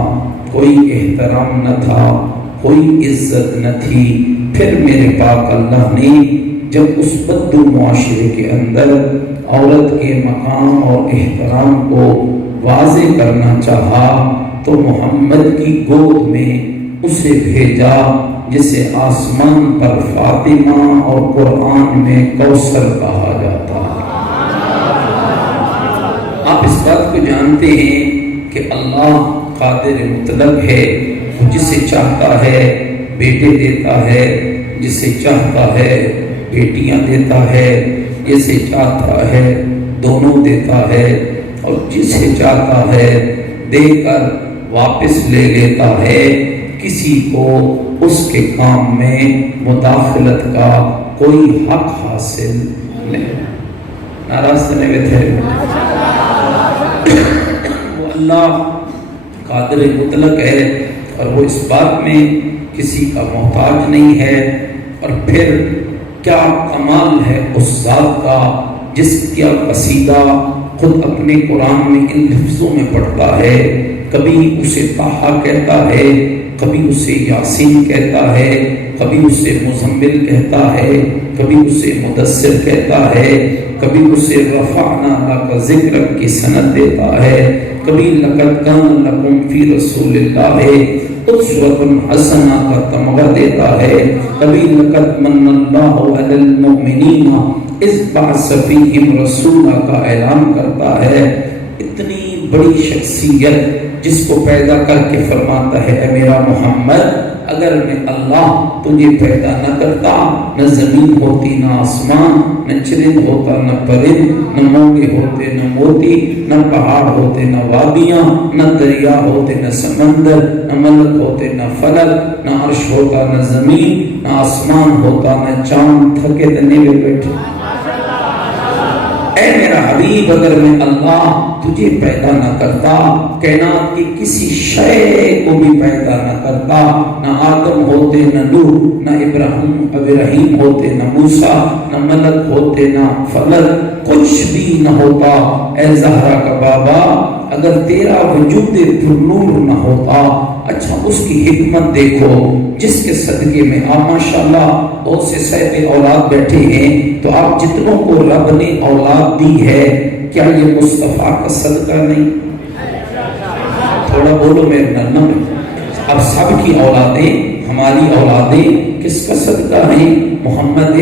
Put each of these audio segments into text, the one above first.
تھا، کوئی احترام نہ تھا، کوئی عزت نہ تھی۔ پھر میرے پاک اللہ نے جب اس بدو معاشرے کے اندر عورت کے مقام اور احترام کو واضح کرنا چاہا تو محمد کی گود میں اسے بھیجا جسے آسمان پر فاطمہ اور قرآن میں کوثر کہا جاتا ہے۔ آپ اس بات کو جانتے ہیں کہ اللہ قادر مطلق ہے، وہ جسے چاہتا ہے بیٹے دیتا ہے، جسے چاہتا ہے بیٹیاں دیتا ہے، جسے چاہتا ہے دونوں دیتا ہے، اور جسے چاہتا ہے دے کر واپس لے لیتا ہے۔ کسی کو اس کے کام میں مداخلت کا کوئی حق حاصل نہیں۔ ناراض نہیں تھے؟ وہ اللہ قادر مطلق ہے اور وہ اس بات میں کسی کا محتاج نہیں ہے۔ اور پھر کیا کمال ہے اس ذات کا جس کا قصیدہ خود اپنے قرآن میں ان لفظوں میں پڑھتا ہے، کبھی اسے طٰہٰ کہتا ہے، کبھی اسے یاسین کہتا ہے، کبھی اسے مزمل کہتا ہے، کبھی اسے مدثر کہتا ہے، کبھی اسے رفعنا لک ذکرک کی سند دیتا ہے، کبھی لقد کان لکم فی رسول اللہ اسوۃ حسنہ کا تمغہ دیتا ہے، کبھی لقد من اللہ علی المؤمنین اذ بعث فیہم رسولا کا اعلان کرتا ہے۔ اتنی بڑی شخصیت جس کو پیدا کر کے فرماتا ہے اے میرا محمد، اگر میں اللہ تجھے پیدا نہ کرتا، نہ زمین ہوتی نہ آسمان، نہ چرند ہوتا نہ پرند، نہ مونگے ہوتے نہ موتی، نہ پہاڑ ہوتے نہ وادیاں، نہ دریا ہوتے نہ سمندر، نہ ملک ہوتے نہ فلک، نہ عرش ہوتا نہ زمین، نہ آسمان ہوتا نہ چاند، تھکے دنے میں بیٹھے۔ اے میرا حبیب، اگر میں اللہ تجھے پیدا نہ کرتا، کائنات کی کسی شے کو بھی پیدا نہ کرتا، نہ آدم ہوتے نہ نوح، نہ ابراہیم ہوتے نہ موسیٰ، نہ ملک ہوتے نہ فلک، کچھ بھی نہ ہوتا۔ اے زہرا کا بابا، اگر تیرا وجود پر نور نہ ہوتا۔ اچھا اس کی حکمت دیکھو جس کے صدقے میں آپ ماشاءاللہ بہت سے صاحب اولاد بیٹھے ہیں، تو آپ جتنوں کو رب نے اولاد دی ہے، کیا یہ مصطفیٰ کا صدقہ نہیں؟ تھوڑا بولو میرے نرم۔ اب سب کی اولادیں، ہماری اولادیں کس کا صدقہ ہیں؟ محمد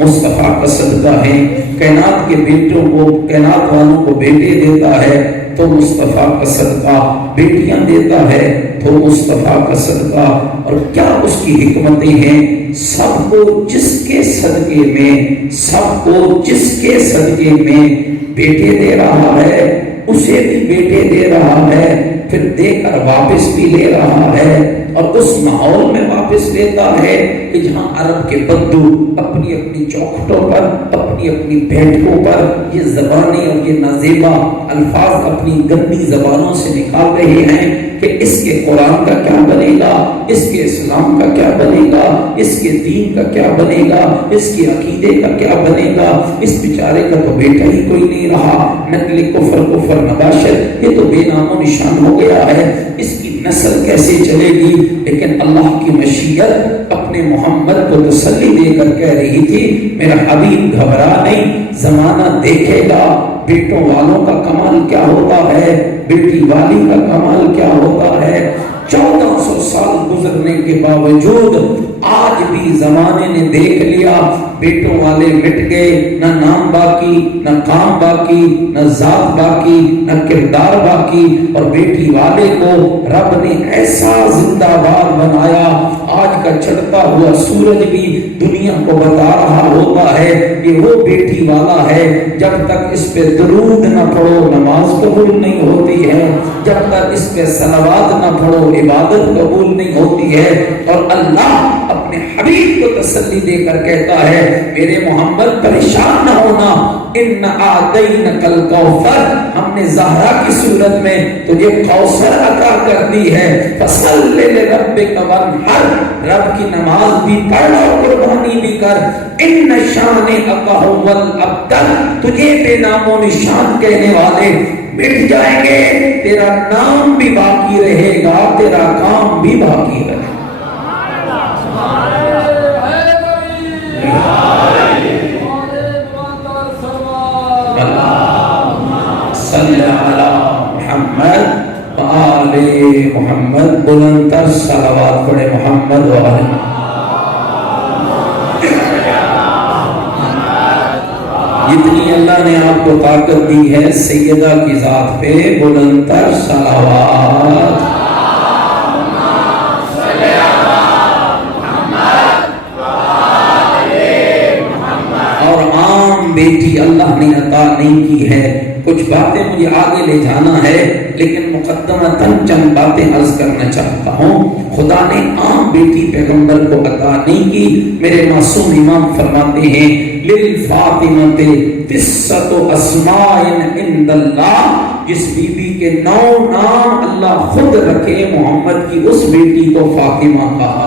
مصطفیٰ کا صدقہ ہیں۔ کائنات کے بیٹوں کو، کائنات والوں کو بیٹے دیتا ہے تو مصطفیٰ کا صدقہ، بیٹیاں دیتا ہے تو مصطفیٰ کا صدقہ۔ اور کیا اس کی حکمتیں ہیں؟ سب کو جس کے صدقے میں، سب کو جس کے صدقے میں بیٹے دے رہا ہے، اسے بھی بیٹے دے رہا ہے، پھر دے کر واپس بھی لے رہا ہے، اور اس ماحول میں واپس لیتا ہے کہ جہاں عرب کے بدو اپنی اپنی چوکھٹوں پر، اپنی اپنی بیٹھوں پر یہ زبانیں اور یہ نازیبا الفاظ اپنی گندی زبانوں سے نکال رہے ہیں کہ اس کے قرآن کا کیا بنے گا، اس کے اسلام کا کیا بنے گا، اس کے دین کا کیا بنے گا، اس کے عقیدے کا کیا بنے گا۔ اس بیچارے کا تو بیٹا ہی کوئی نہیں رہا، نقل کفر نباشر، یہ تو بے نام و نشان ہو گیا ہے، اس کی نسل کیسے چلے گی؟ لیکن اللہ کی مشیت اپنے محمد کو تسلی دے کر کہہ رہی تھی میرا حبیب گھبرا نہیں، زمانہ دیکھے گا بیٹوں والوں کا کمال کیا ہوتا ہے، بیٹی والی کا کمال کیا ہوتا ہے۔ 1400 سال گزرنے کے باوجود آج بھی زمانے نے دیکھ لیا بیٹوں والے مٹ گئے، نہ نام باقی، نہ کام باقی، نہ ذات باقی، نہ کردار باقی، اور بیٹی والے کو رب نے ایسا زندہ باد بنایا، آج کا چڑھتا ہوا سورج بھی دنیا کو بتا رہا ہوتا ہے کہ وہ بیٹی والا ہے۔ جب تک اس پہ درود نہ پڑھو نماز قبول نہیں ہوتی ہے، جب تک اس پہ صلوات نہ پڑھو عبادت قبول نہیں ہوتی ہے۔ اور اللہ اپنے حبیب کو تسلی دے کر کہتا ہے میرے محمد پریشان نہ ہونا، ان اعطینک الکوثر، ہم نے زہرا کی صورت میں تجھے کوثر عطا کر دی ہے، فصل لربک وانحر، رب کی نماز بھی پڑھ اور قربانی بھی کر، ان شانئک هو الابتر، تجھے بے نام و نشان کہنے والے مٹ جائیں گے، تیرا نام بھی باقی رہے گا، تیرا کام بھی باقی رکھے۔ صلی علی محمد وآل محمد، بلند تر صلوات پڑھے محمد وآل جتنی اللہ نے آپ کو طاقت دی ہے سیدہ کی ذات پہ بلند تر صلوات۔ اور عام بیٹی اللہ نے عطا نہیں کی ہے، کچھ باتیں مجھے آگے لے جانا ہے لیکن مقدمتاً چند باتیں عرض کرنا چاہتا ہوں۔ خدا نے عام بیٹی پیغمبر کو عطا نہیں کی۔ میرے معصوم امام فرماتے ہیں للفاطمۃ تسعۃ اسماء عند اللہ، جس بی بی کے 9 نام اللہ خود رکھے محمد کی اس بیٹی کو فاطمہ کہا۔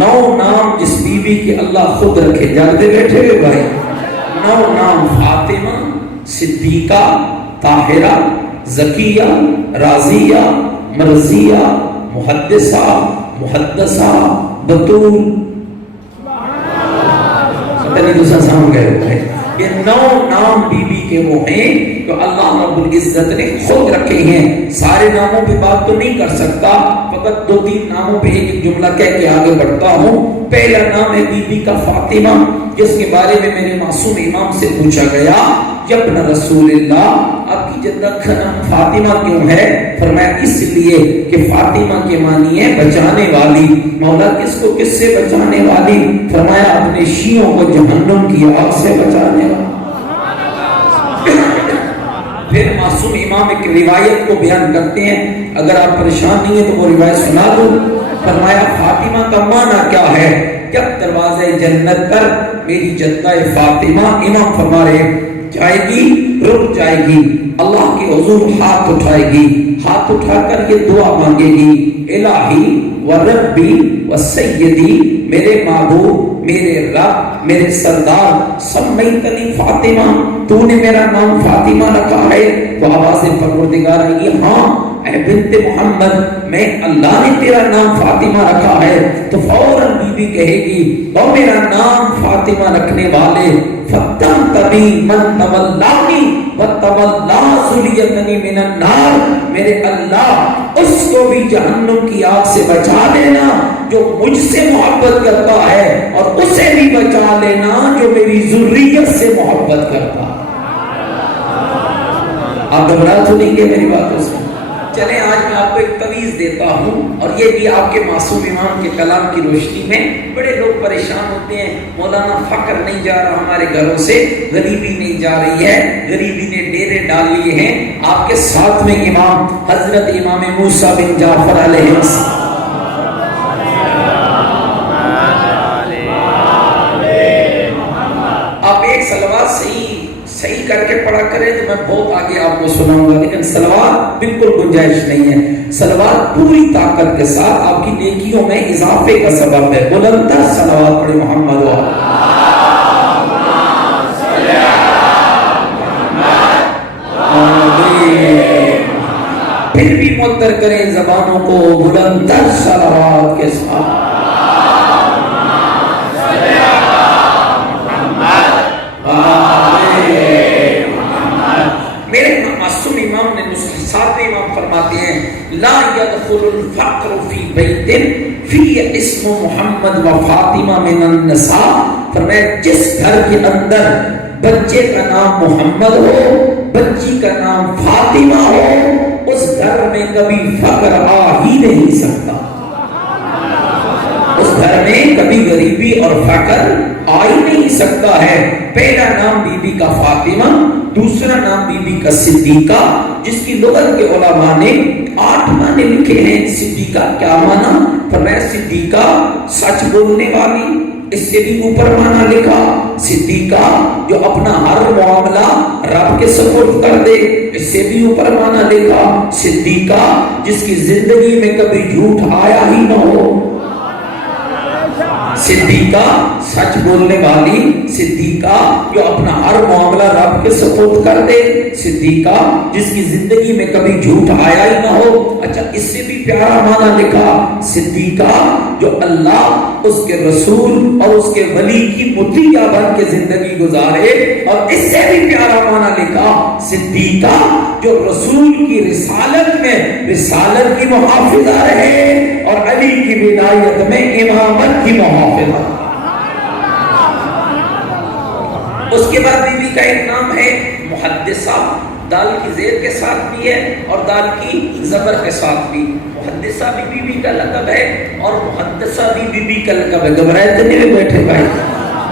9 نام جس بی بی کے اللہ خود رکھے، جانتے بیٹھے ہوئے بھائی، 9 نام فاطمہ، صدیقہ، طاہرہ، زکیہ، راضیہ، مرضیہ، محدثہ، محدثہ، بطول، پتہ نہیں دوسرا سام گئے ہوئے ہیں۔ یہ 9 نام بی بی کے وہ ہیں جو اللہ رب العزت نے خود رکھے ہیں۔ سارے ناموں پہ بات تو نہیں کر سکتا، فقط 2-3 ناموں پہ ایک جملہ کہہ کے آگے بڑھتا ہوں۔ پہلا نام ہے بی بی کا فاطمہ، جس کے بارے میں میرے معصوم امام سے پوچھا گیا ابن رسول اللہ، آپ کی جدہ کا نام فاطمہ کیوں ہے؟ فرمایا اس لیے کہ فاطمہ کے معنی ہے بچانے والی۔ مولا کس کو کس سے بچانے والی؟ فرمایا اپنے شیعوں کو جہنم کی آگ سے بچانے والی۔ پھر معصوم امام ایک روایت کو بیان کرتے ہیں، اگر آپ پریشان نہیں ہیں تو وہ روایت سنا دو۔ فرمایا فاطمہ کا معنی کیا ہے؟ جب دروازے جنت پر میری جدہ فاطمہ، امام فرما رہے جائے گی، رک جائے گی، اللہ کے حضور ہاتھ اٹھائے گی، ہاتھ اٹھا کر یہ دعا مانگے گی، الہی و ربی و سیدی، میرے معبود، میرے رب، میرے سردار، سمیتنی فاطمہ، تو نے میرا نام فاطمہ رکھا ہے۔ تو آواز پروردگار آئے گی، ہاں اے بنت محمد، میں اللہ نے تیرا نام فاطمہ رکھا ہے۔ تو فوراً بی بی کہے گی او میرا نام فاطمہ رکھنے والے، فتن تبی من تولانی وتولا ذریتنی من النار، میرے اللہ اس کو بھی جہنم کی آگ سے بچا لینا جو مجھ سے محبت کرتا ہے، اور اسے بھی بچا لینا جو میری ذریت سے محبت کرتا ہے۔ آپ گھبرا تو نہیں کہ میری باتوں سے؟ چلیں آج میں آپ کو ایک تویز دیتا ہوں، اور یہ بھی آپ کے معصوم امام کے کلام کی روشنی میں۔ بڑے لوگ پریشان ہوتے ہیں مولانا فقر نہیں جا رہا ہمارے گھروں سے، غریبی نہیں جا رہی ہے، غریبی نے ڈیرے ڈال لیے ہیں۔ آپ کے ساتھ میں امام حضرت امام موسیٰ بن جعفر علیہ السلام، آپ ایک صلوات صحیح کر کے پڑھا کریں تو میں بہت آگے آپ کو سناؤں گا، لیکن صلوات بالکل گنجائش نہیں ہے۔ صلوات پوری طاقت کے ساتھ آپ کی نیکیوں میں اضافے کا سبب ہے۔ بلند تر صلوات پڑھیں محمد و پھر بھی معطر کریں زبانوں کو بلند تر صلوات کے ساتھ۔ فرماتے ہیں لا يدخل الفقر في بيت في اسم محمد و فاطمہ من النساء، فرمایا جس گھر کے اندر بچے کا نام محمد ہو، بچی کا نام فاطمہ ہو، اس گھر میں کبھی فقر آ ہی نہیں سکتا، اس گھر میں کبھی غریبی اور فقر آ ہی نہیں سکتا ہے۔ پہلا نام بی بی کا فاطمہ، دوسرا نام بی بی کا صدیقہ، جس کی لغت کے علماء نے 8 معنی لکھے ہیں۔ صدیقہ کیا معنی؟ فرمایا صدیقہ سچ بولنے والی، اس سے بھی اوپر معنی لکھا صدیقہ جو اپنا ہر معاملہ رب کے سپرد کر دے، اس سے بھی اوپر معنی لکھا صدیقہ جس کی زندگی میں کبھی جھوٹ آیا ہی نہ ہو۔ صدیقہ سچ بولنے والی، صدیقہ جو اپنا ہر معاملہ رب کے سپرد کر دے، صدیقہ جس کی زندگی میں کبھی جھوٹ آیا ہی نہ ہو۔ اچھا اس سے بھی پیارا معنی لکھا صدیقہ جو اللہ، اس کے رسول اور اس کے ولی کی مطیع بن کے زندگی گزارے، اور اس سے بھی پیارا معنی لکھا صدیقہ جو رسول کی رسالت میں رسالت کی محافظہ رہے اور علی کی ولایت میں امامت کی محافظہ۔ اس کے بعد بی بی کا ایک نام ہے محدثہ، دال کی زیر کے ساتھ بھی ہے اور دال کی زبر کے ساتھ بھی۔ محدثہ بھی بی بی کا لقب ہے اور محدثہ بھی بی بی کا لقب ہے۔ گھبرائے تو نہیں بیٹھے بھائی؟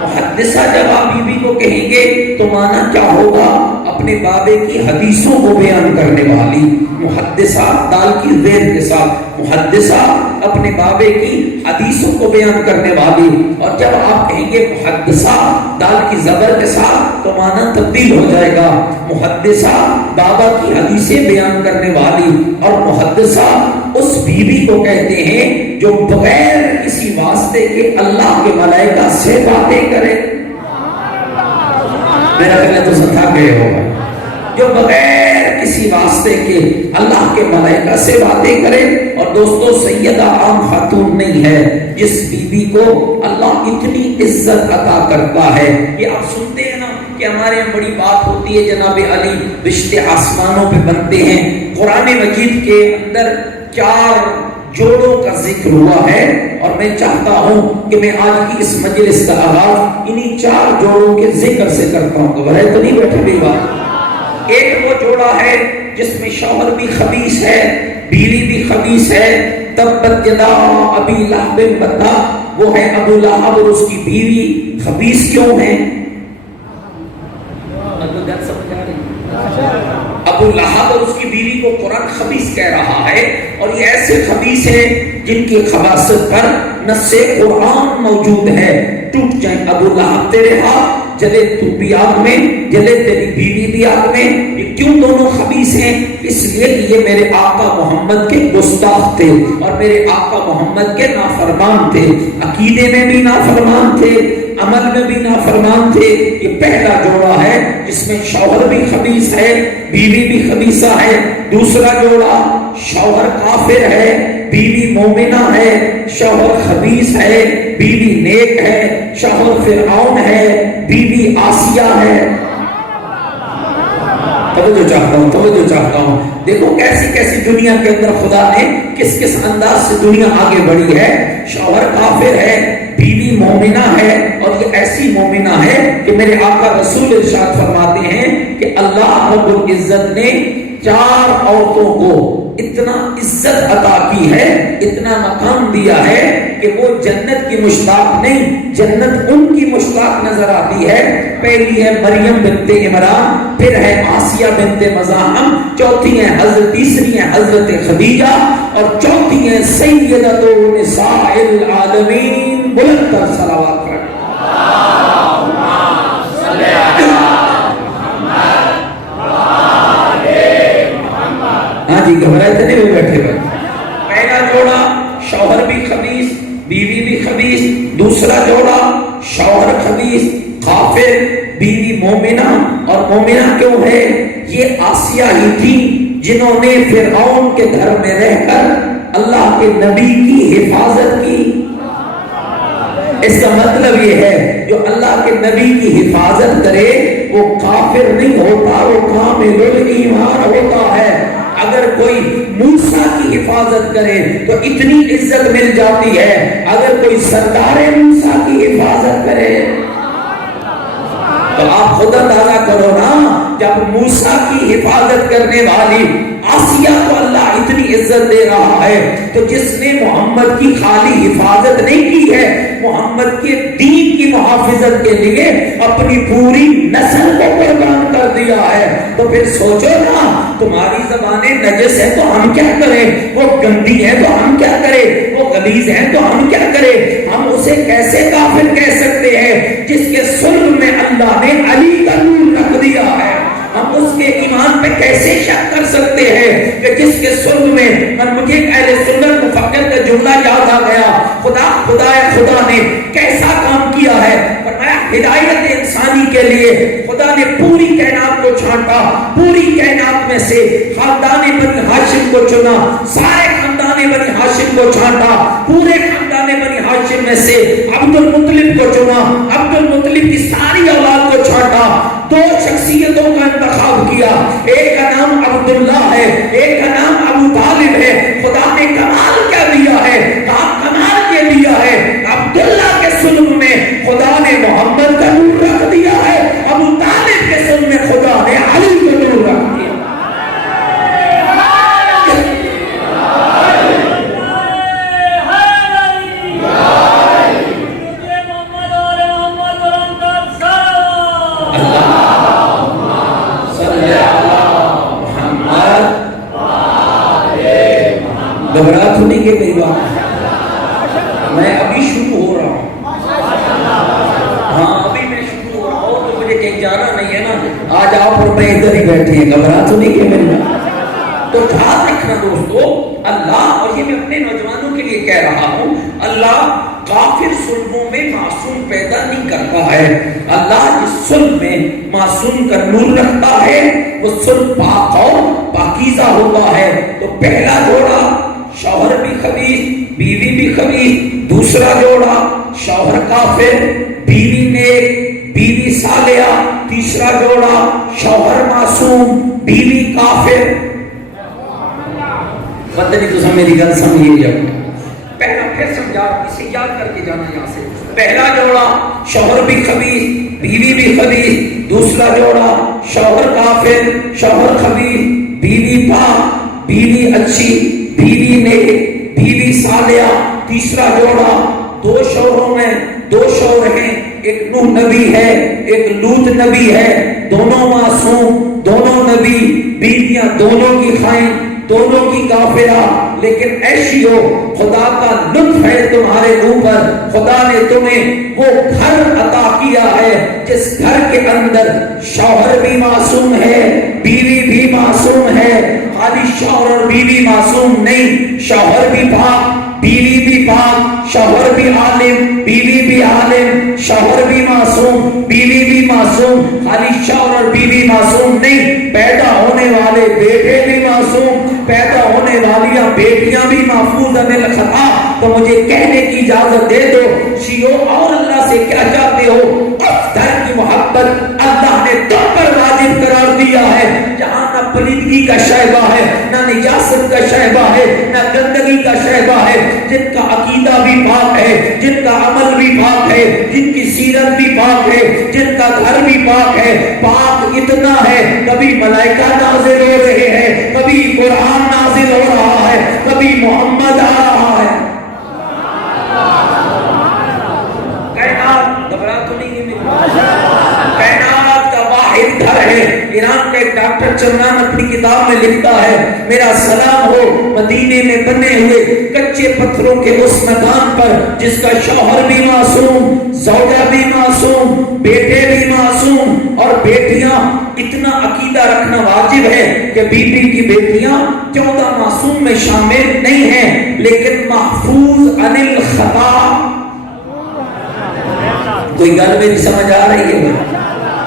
محدثہ جب آپ بی بی کو کہیں گے تو معنی کیا ہوگا؟ اپنے بابے کی حدیثوں کو بیان کرنے والی۔ محدثہ دال کی زیر کے ساتھ، محدثہ اپنے بابے کی حدیثوں کو بیان کرنے والی۔ اور جب آپ کہیں گے محدثہ دال کی زبر کے ساتھ تو معنی تبدیل ہو جائے گا، محدثہ بابا کی حدیثیں بیان کرنے والی۔ اور محدثہ اس بیوی کو کہتے ہیں جو بغیر کسی واسطے کے اللہ کے ملائکہ سے باتیں کرے۔ میرا خیال ہے تو سمجھا گئے ہوگا، جو بغیر کسی واسطے کے اللہ کے ملائکہ سے باتیں کرے۔ اور دوستو سیدہ عام خاتون نہیں ہے جس بی بی کو اللہ اتنی عزت عطا کرتا ہے۔ یہ آپ سنتے ہیں نا کہ ہمارے یہاں بڑی بات ہوتی ہے جناب علی رشتے آسمانوں پہ بنتے ہیں۔ قرآن مجید کے اندر 4 جوڑوں کا ذکر ہوا ہے، اور میں چاہتا ہوں کہ میں آج کی اس مجلس کا آغاز انہی 4 جوڑوں کے ذکر سے کرتا ہوں۔ گھبرائے تو نہیں بیٹھے بھی بات؟ ایک وہ جوڑا ہے جس میں شوہر بھی خبیث ہے، بیوی بھی خبیث ہے۔ تبت یدا ابی لہب وتب، وہ ہے ابو لہب اور اس کی بیوی۔ خبیث کیوں ہیں؟ ابو لہب اور اس کی بیوی کو قرآن خبیث کہہ رہا ہے، اور یہ ایسے خبیث ہیں جن کی خباثت پر نص قرآن موجود ہے۔ ٹوٹ جائیں ابو لہب تیرے ہاتھ، جلے تو بھی آگ میں، جلے تیری بیوی بھی آگ میں۔ یہ کیوں دونوں خبیث ہیں؟ اس لیے کہ یہ میرے آقا محمد کے گستاخ تھے اور میرے آقا محمد کے نافرمان تھے، عقیدے میں بھی نافرمان تھے، عمل میں بھی نافرمان تھے۔ یہ پہلا جوڑا ہے جس میں شوہر بھی خبیث ہے، بیوی بھی خبیثہ ہے۔ دوسرا جوڑا شوہر کافر ہے، بیوی مومنہ ہے، شوہر خبیث ہے، بیوی نیک ہے، شوہر فرعون ہے، بیوی آسیہ ہے۔ توجہ چاہتا ہوں دیکھو کیسی کیسی دنیا کے اندر خدا نے کس کس انداز سے دنیا آگے بڑھی ہے۔ شوہر کافر ہے، بیوی مومنہ ہے، اور یہ ایسی مومنہ ہے کہ میرے آقا رسول ارشاد فرماتے ہیں کہ اللہ رب العزت نے 4 عورتوں کو اتنا عزت عطا کی ہے، اتنا مقام دیا ہے کہ وہ جنت کی مشتاق نہیں، جنت ان کی مشتاق نظر آتی ہے۔ پہلی ہے مریم بنت عمران، پھر ہے آسیہ بنت مزاحم، چوتھی ہے تیسری ہے حضرت خدیجہ، اور چوتھی ہے سیدۃ نساء العالمین۔ بلند تر صلوات پڑھ۔ ہاں جی گھبرائے تھے نہیں بیٹھے ہوئے۔ پہلا جوڑا شوہر بھی خبیث، بیوی بھی خبیث۔ دوسرا جوڑا شوہر خبیث، کافر، بیوی مومنہ۔ اور مومنہ کیوں ہے؟ یہ آسیہ ہی تھی جنہوں نے فرعون کے گھر میں رہ کر اللہ کے نبی کی حفاظت کی۔ اس کا مطلب یہ ہے جو اللہ کے نبی کی حفاظت کرے وہ کافر نہیں ہوتا، وہ کامل ایمان ہوتا ہے۔ اگر کوئی موسیٰ کی حفاظت کرے تو اتنی عزت مل جاتی ہے، اگر کوئی سردار موسیٰ کی حفاظت کرے تو آپ خود اندازہ کرو نا، جب موسیٰ کی حفاظت کرنے والی آسیہ کو اللہ اتنی عزت دے رہا ہے، تو جس نے محمد کی خالی حفاظت نہیں کی ہے، محمد کے دین کی محافظت کے لیے اپنی پوری نسل کو قربان کر دیا ہے، تو پھر سوچو نا، تمہاری زبانیں نجس ہے تو ہم کیا کریں، وہ گندی ہے تو ہم کیا کریں، وہ غلیظ ہے تو ہم کیا کریں؟ ہم اسے کیسے کافر کہہ سکتے ہیں جس کے صلب میں اللہ نے علی کا نور رکھ دیا ہے؟ ہم اس کے ایمان پہ کیسے شک کر سکتے ہیں کہ جس کے صلب میں مجھے اہل سنت متفکر کا جملہ یاد آ گیا، خدا نے کیسا کام کیا ہے، فرمایا ہدایت انسانی کے لیے خدا نے پوری کائنات کو چھانٹا، پوری کائنات میں سے خاندان بنی ہاشم کو چنا، سارے خاندان بنی ہاشم کو چھانٹا، پورے خاندان بنی ہاشم میں سے عبد المطلب کو چنا، عبد المطلب کی ساری اولاد کو چھانٹا، دو شخصیتوں کا انتخاب کیا، ایک کا نام عبداللہ ہے، ایک کا نام ابو طالب ہے۔ خدا نے کمال کیا دیا ہے، کمال یہ دیا ہے، عبداللہ کے سلب میں خدا نے محمد کا نور رکھ دیا ہے، ابو طالب کے سلب میں خدا نے علی کا نور رکھ دیا۔ گھبراہٹ ہونے کے میری بات، میں ابھی شروع ہو رہا ہوں، ہاں ابھی میں شروع ہو رہا ہوں، تو مجھے کہیں جانا نہیں ہے نا، آج آپ اور میں ادھر ہی بیٹھے ہیں، گھبراہٹ ہونے کے میری بات۔ تو یاد رکھنا دوستو، اللہ، اور یہ میں اپنے نوجوانوں کے لیے کہہ رہا ہوں، اللہ کافر صلبوں میں معصوم پیدا نہیں کرتا ہے، اللہ جس صلب میں معصوم کا نور رکھتا ہے وہ صلب پاک اور پاکیزہ ہوتا ہے۔ تو پہلا جوڑا شوہر بھی خبیث بیوی بھی خبیث، دوسرا جوڑا شوہر کافر بیوی نیک بیوی صالحہ، تیسرا جوڑا شوہر معصوم بیوی کافر۔ پتہ نہیں تو میری گل سمجھیے جب پہلا پھر سمجھا، اسے یاد کر کے جانا یہاں سے، پہلا جوڑا شوہر بھی خبیث بیوی بھی خبیث، دوسرا جوڑا شوہر کافر شوہر خبیث بیوی پاک بیوی اچھی بیوی نیک بیوی صالحہ، تیسرا جوڑا دو شوہروں میں دو شوہر ہیں، ایک نوح نبی ہے ایک لوط نبی ہے، دونوں معصوم دونوں نبی، بیویاں دونوں کی خائن دونوں کی کافرہ، لیکن ایسی ہو خدا کا لطف ہے تمہارے اوپر، خدا نے تمہیں وہ گھر عطا کیا ہے جس گھر کے اندر شوہر بھی معصوم ہے بیوی بھی معصوم ہے، خالی شوہر اور بیوی معصوم نہیں، شوہر بھی پاک بیوی بھی پاک، شوہر بھی عالم بیوی بھی عالم، شوہر بھی معصوم بیوی بھی معصوم، خالی شوہر اور بیوی معصوم نہیں، پیدا ہونے والے بیٹے بھی معصوم، پیدا ہونے والیاں بیٹیاں بھی محفوظ من الخطا۔ تو مجھے کہنے کی اجازت دے دو شیعو، اور اللہ سے کیا چاہتے ہو؟ اس گھر کی محبت اللہ نے تم پر واجب قرار دیا ہے جہاں نہ پلیدگی کا شائبہ ہے نہ نجاست کا شائبہ ہے نہ گندگی کا شائبہ ہے، جن کا عقیدہ بھی پاک ہے جن کا عمل بھی پاک ہے جن کی سیرت بھی پاک ہے جن کا گھر بھی پاک ہے، پاک اتنا ہے کبھی ملائکہ نازل ہو رہے ہیں، کبھی قرآن نازل ہو رہا ہے، کبھی محمد آ رہا ہے۔ کائنات گھبراہٹ تو نہیں ہے میری، کائنات کا واحد گھر ہے۔ ایران کا ایک ڈاکٹر چنان اپنی کتاب میں لکھتا ہے، میرا سلام ہو مدینے میں بنے ہوئے کچے پتھروں کے اس مکان پر جس کا شوہر بھی معصوم زوجہ بھی معصوم بیٹے بھی معصوم اور بیٹیاں۔ اتنا عقیدہ رکھنا واجب ہے کہ بی بی کی بیٹیاں 14 معصوم میں شامل نہیں ہیں لیکن محفوظ عن الخطا۔ کوئی گل میری سمجھ آ رہی ہے؟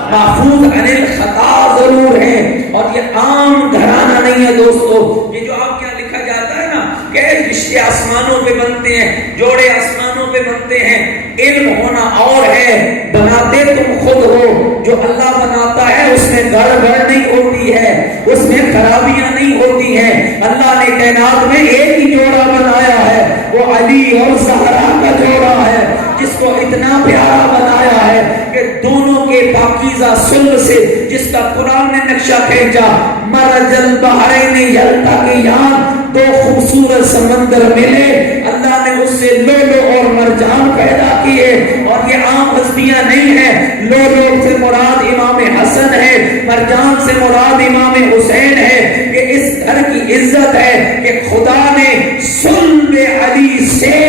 محفوظ عن الخطا ضرور ہے، اور یہ عام گھرانہ نہیں ہے دوستو۔ یہ جو آپ کیا لکھا جاتا ہے نا کہ رشتے آسمانوں پہ بنتے ہیں، جوڑے آسمانوں پہ بنتے ہیں، علم ہونا اور ہے، بناتے تم خود ہو، جو اللہ بناتا ہے اس میں گڑبڑ نہیں ہوتی ہے، اس میں خرابیاں نہیں ہوتی ہیں۔ اللہ نے کائنات میں ایک ہی جوڑا بنایا ہے، وہ علی اور زہرا کا جوڑا ہے، جس کو اتنا پیارا بنایا ہے کہ دونوں کے پاکیزہ سلب سے جس کا قرآن نے نقشہ کھینچا، مرج البحرین یلتقیان، دو خوبصورت سمندر ملے، اللہ نے اس سے لولو اور مرجان پیدا کیے، اور یہ عام ہستیاں نہیں ہیں۔ لولو سے مراد امام حسن ہے، مرجان سے مراد امام حسین ہے۔ کہ اس گھر کی عزت ہے کہ خدا نے صلب علی سے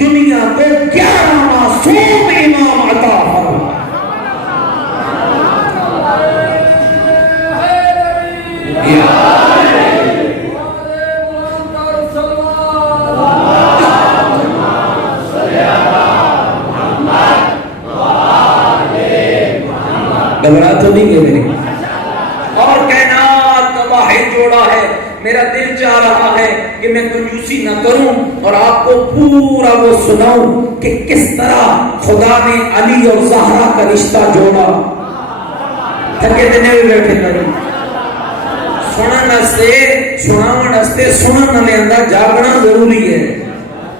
دنیا کو 11 معصوم امام عطا فرمایا۔ کہ میں کنجوسی نہ کروں اور آپ کو پورا وہ سناؤں کہ کس طرح خدا نے علی اور زہرا کا رشتہ جوڑا. تھکے دینے بھی بیٹھے نہیں سناون واسطے سنن والے اندر جاگنا ضروری ہے.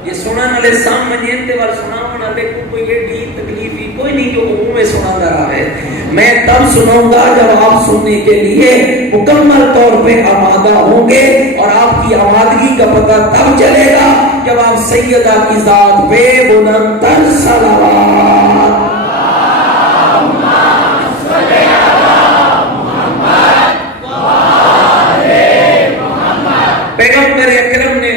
یہ سنن والے سامنے تے وال سناون والے کو کوئی ایڈی تکلیف ہی کوئی نہیں جو منہ میں سنا رہا ہے. میں تب سناؤں گا جب آپ سننے کے لیے مکمل طور پہ آمادہ ہوں گے, اور آپ کی آمادگی کا پتہ تب چلے گا جب آپ سیدہ کی ذات پہ بلند تر صلوات. پیغمبر اکرم نے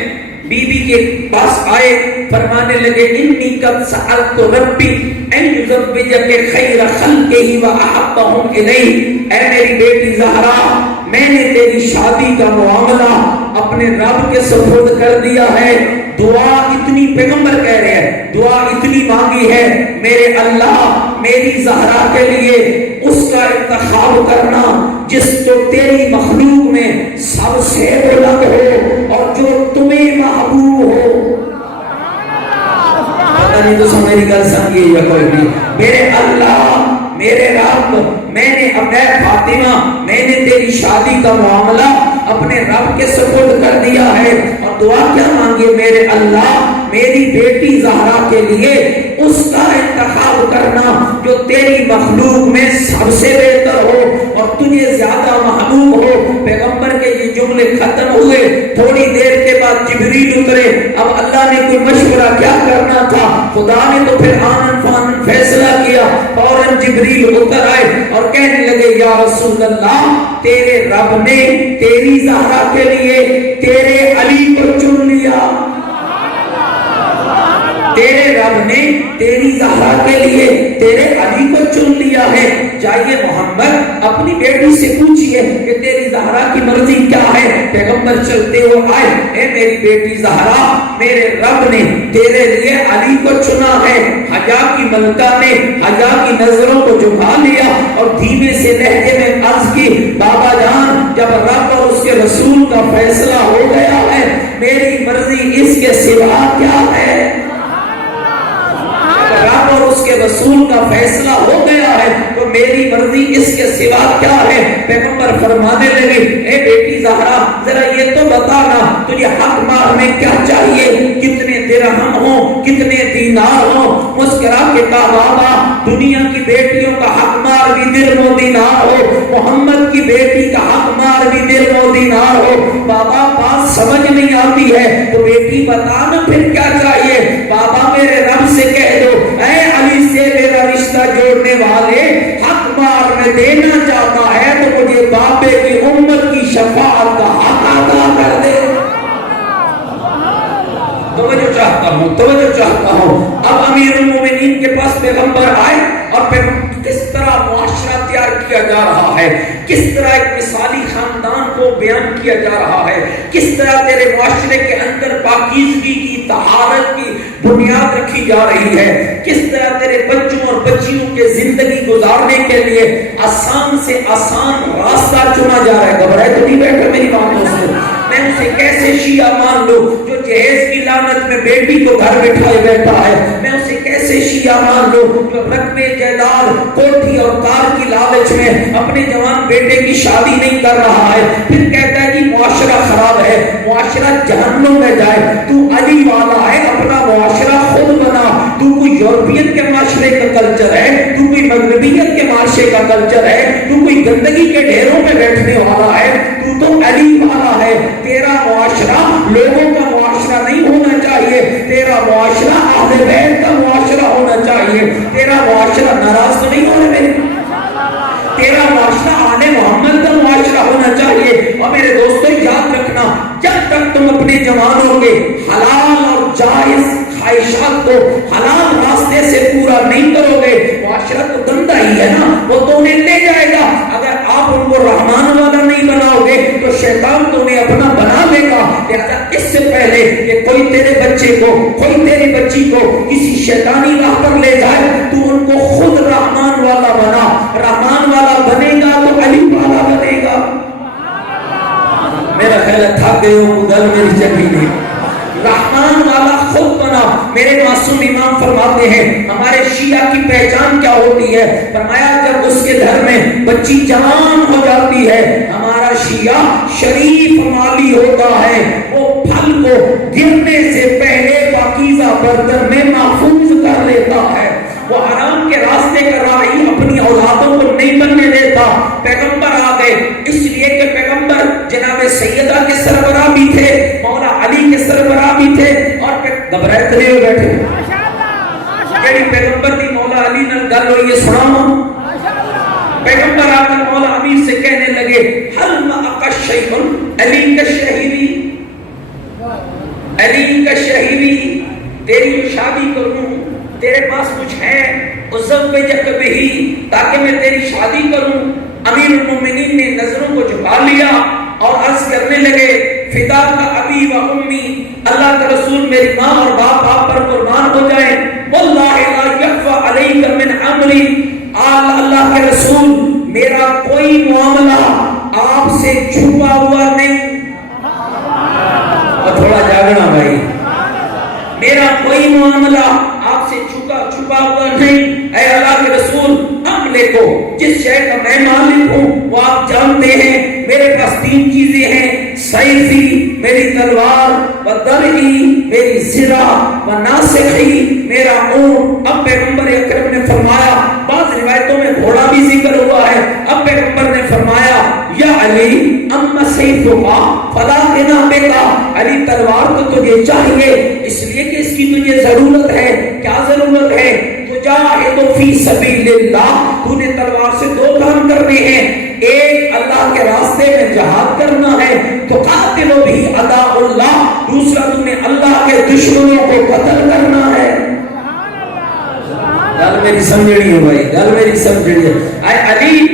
بی بی کے پاس آئے, فرمانے لگے انی قد سألت ربی ان یزوجک خیر خلقہ واحبہم الیہ. اے میری بیٹی زہرا, میں نے تیری شادی کا معاملہ اپنے رب کے سپرد کر دیا ہے. دعا اتنی, پیغمبر کہہ رہے ہیں, دعا اتنی مانگی ہے میرے اللہ میری زہرا کے لیے اس کا انتخاب کرنا جس جو تیری مخلوق میں سب سے بلند ہو اور جو تمہیں محبوب ہو. پتہ نہیں تو میری گل سمجھیے یا کوئی نہیں. میرے اللہ میرے رب, میں نے اپنے فاطمہ, میں نے تیری شادی کا معاملہ اپنے رب کے سپرد کر دیا ہے. اور دعا کیا مانگے میرے اللہ میری بیٹی زہرا کے لیے اس کا انتخاب کرنا جو تیری مخلوق میں سب سے بہتر ہو اور تجھے زیادہ محبوب ہو. پیغمبر کے یہ جملے ختم ہوئے, تھوڑی دیر کے بعد جبریل اترے. اب اللہ نے کوئی مشورہ کیا کرنا تھا, خدا نے تو پھر آنن فانن فیصلہ کیا. فوراً جبریل اتر آئے اور کہنے لگے یا رسول اللہ تیرے رب نے تیری زہرا کے لیے تیرے علی کو چن لیا. تیرے رب نے تیری زہرا کے لیے تیرے علی کو چن لیا ہے. جائیے محمد اپنی بیٹی سے پوچھئے کہ تیری زہرا کی مرضی کیا ہے. پیغمبر چلتے ہوئے آئے, اے میری بیٹی زہرا میرے رب نے تیرے لیے علی کو چنا ہے. حیا کی ملکہ نے حیا کی نظروں کو جھکا لیا اور دھیمے سے لہجے میں عرض کی, بابا جان جب رب اور اس کے رسول کا فیصلہ ہو گیا ہے میری مرضی اس کے سوا کیا ہے. رب اور اس کے رسول کا فیصلہ ہو گیا ہے تو میری مرضی اس کے سوا کیا ہے. پیغمبر فرمانے لگے, اے بیٹی زہرا ذرا یہ تو بتانا تجھے حق مال میں کیا چاہیے, کتنے درہم ہوں کتنے دینار ہوں. مسکرا کے کہا بابا دنیا کی بیٹیوں کا حق مال بھی درہم و دینار ہو, محمد کی بیٹی کا حق مال بھی درہم و دینار ہو. بابا بات سمجھ نہیں آتی ہے تو بیٹی بتانا پھر کیا چاہیے. بابا میرے رب سے کہہ دو اے علی سے میرا رشتہ جوڑنے والے حق مال میں دینا چاہتا ہے تو مجھے بابے کی امت کی شفاعت کا حق ادا کر دے. توجہ چاہتا ہوں. اب امیر المومنین کے پاس پیغمبر آئے اور پیغمبر کس طرح معاشرہ تیار کیا جا رہا ہے, کس طرح ایک مثالی خاندان کو بیان کیا جا رہا ہے, کس طرح تیرے معاشرے کے اندر پاکیزگی کی طہارت کی بنیاد رکھی جا رہی ہے, کس طرح تیرے بچوں اور بچیوں کے زندگی گزارنے کے لیے آسان سے آسان راستہ چنا جا رہا ہے. گھبرائے تو نہیں بیٹھے میری باتوں سے. میں اسے کیسے شیعہ مان لوں جو جہیز کی لعنت میں بیٹی کو گھر بٹھائے بیٹھا ہے. میں اسے کیسے شیعہ مان لوں جو رقبے جائیداد کوٹھی اور کار کی لالچ میں اپنے جوان بیٹے کی شادی نہیں کر رہا ہے. پھر کہتا ہے کہ معاشرہ خراب ہے, معاشرہ جہنم میں جائے. تو علی والا ہے, اپنا معاشرہ خود بنا. تو کوئی یورپین کے معاشرے کا کلچر ہے, تو کوئی مغربیت کے معاشرے کا کلچر ہے, تو کوئی گندگی کے ڈھیروں میں بیٹھنے والا ہے. تو علی والا ہے. تیرا معاشرہ لوگوں کا معاشرہ نہیں ہونا چاہیے, تیرا معاشرہ اہل بیت کا معاشرہ ہونا چاہیے. تیرا معاشرہ ناراض تو نہیں ہونے میرے, تیرا معاشرہ آل محمد کا معاشرہ ہونا چاہیے. اور میرے دوستوں یاد رکھنا, جب تک تم اپنے جوانوں کے حلال اور جائز خواہشات کو حلال راستے سے پورا نہیں کرو گے, معاشرہ تو گندا ہی ہے نا, وہ تو انہیں لے جائے گا. اگر آپ ان کو رحمان والا نہیں بناؤ گے تو شیطان تو انہیں اپنا بنا لے گا. لہذا اس سے پہلے کہ کوئی تیرے بچے کو کوئی تیری بچی کو کسی شیطانی راہ پر لے جائے, تو ان کو خود رحمان والا بنا. رحمان والا بنے گا تو علی والا بنے گا. میرا خیال ہے تھک گئے ہو گل میری چلی نہیں. رحمان والا خود بنا. میرے معصوم امام فرماتے ہیں ہمارے شیعہ کی پہچان کیا ہوتی ہے؟ فرمایا جب اس کے گھر میں بچی جوان ہو جاتی ہے ہمارا شیعہ شریف مالی ہوتا ہے، وہ پھل کو گرنے سے پہلے پاکیزہ برتن میں محفوظ کر لیتا ہے. وہ حرام کے راستے کا راہی اپنی اولادوں کو نہیں بننے دیتا. پیغمبر آ گئے اس لیے کہ پیغمبر جناب سیدہ کے سربراہ بھی تھے، مولا علی کے سربراہ بھی تھے، اور گھبرائے تھے بیٹھے جڑی پیغمبر دی مولا علی نال گل ہوئی ہے سناواں. پیغمبر آ کر مولا علی سے کہنے لگے حل معک شیء علی کا شہیدی، علی کا شہیدی تیری شادی کروں، تیرے پاس کچھ ہے ازوجک بہی تاکہ میں تیری شادی کروں. امیر المومنین نے نظروں کو جھکا لیا اور عرض کرنے لگے فدا کا ابی و امی، اللہ کا رسول میری ماں اور باپ آپ پر قربان ہو جائیں. واللہ لا یخفی علیک من امری، اللہ کے رسول میرا کوئی معاملہ آپ سے چھپا ہوا نہیں. اور تھوڑا جاگنا بھائی، میرا کوئی معاملہ آپ سے چھپا ہوا نہیں. اے اللہ کے رسول عملے کو جس شے کا میں مالک ہوں وہ آپ جانتے ہیں. میرے پاس 3 چیزیں ہیں، سیفی میری تلوار، و درعی میری زرہ، و ناسخی میرا اونٹ. اب پیغمبر اکرم نے فرمایا، بعض روایتوں میں گھوڑا بھی ذکر ہوا ہے، اب پیغمبر نے فرمایا یا علی اما سیفک فلا غنی بک، علی تلوار تو تجھے چاہیے اس لیے کہ اس کی تجھے ضرورت ہے. کیا ضرورت ہے؟ تجاہد فی سبیل اللہ، تو نے تلوار سے 2 کام کرنے ہیں. ایک اللہ کے راستے میں جہاد کرنا ہے تو قاتل بھی ادا اللہ، دوسرا تو نے اللہ کے دشمنوں کو قتل کرنا ہے. گل میری سمجھنی ہے بھائی، گل میری سمجھنی ہے. اے علی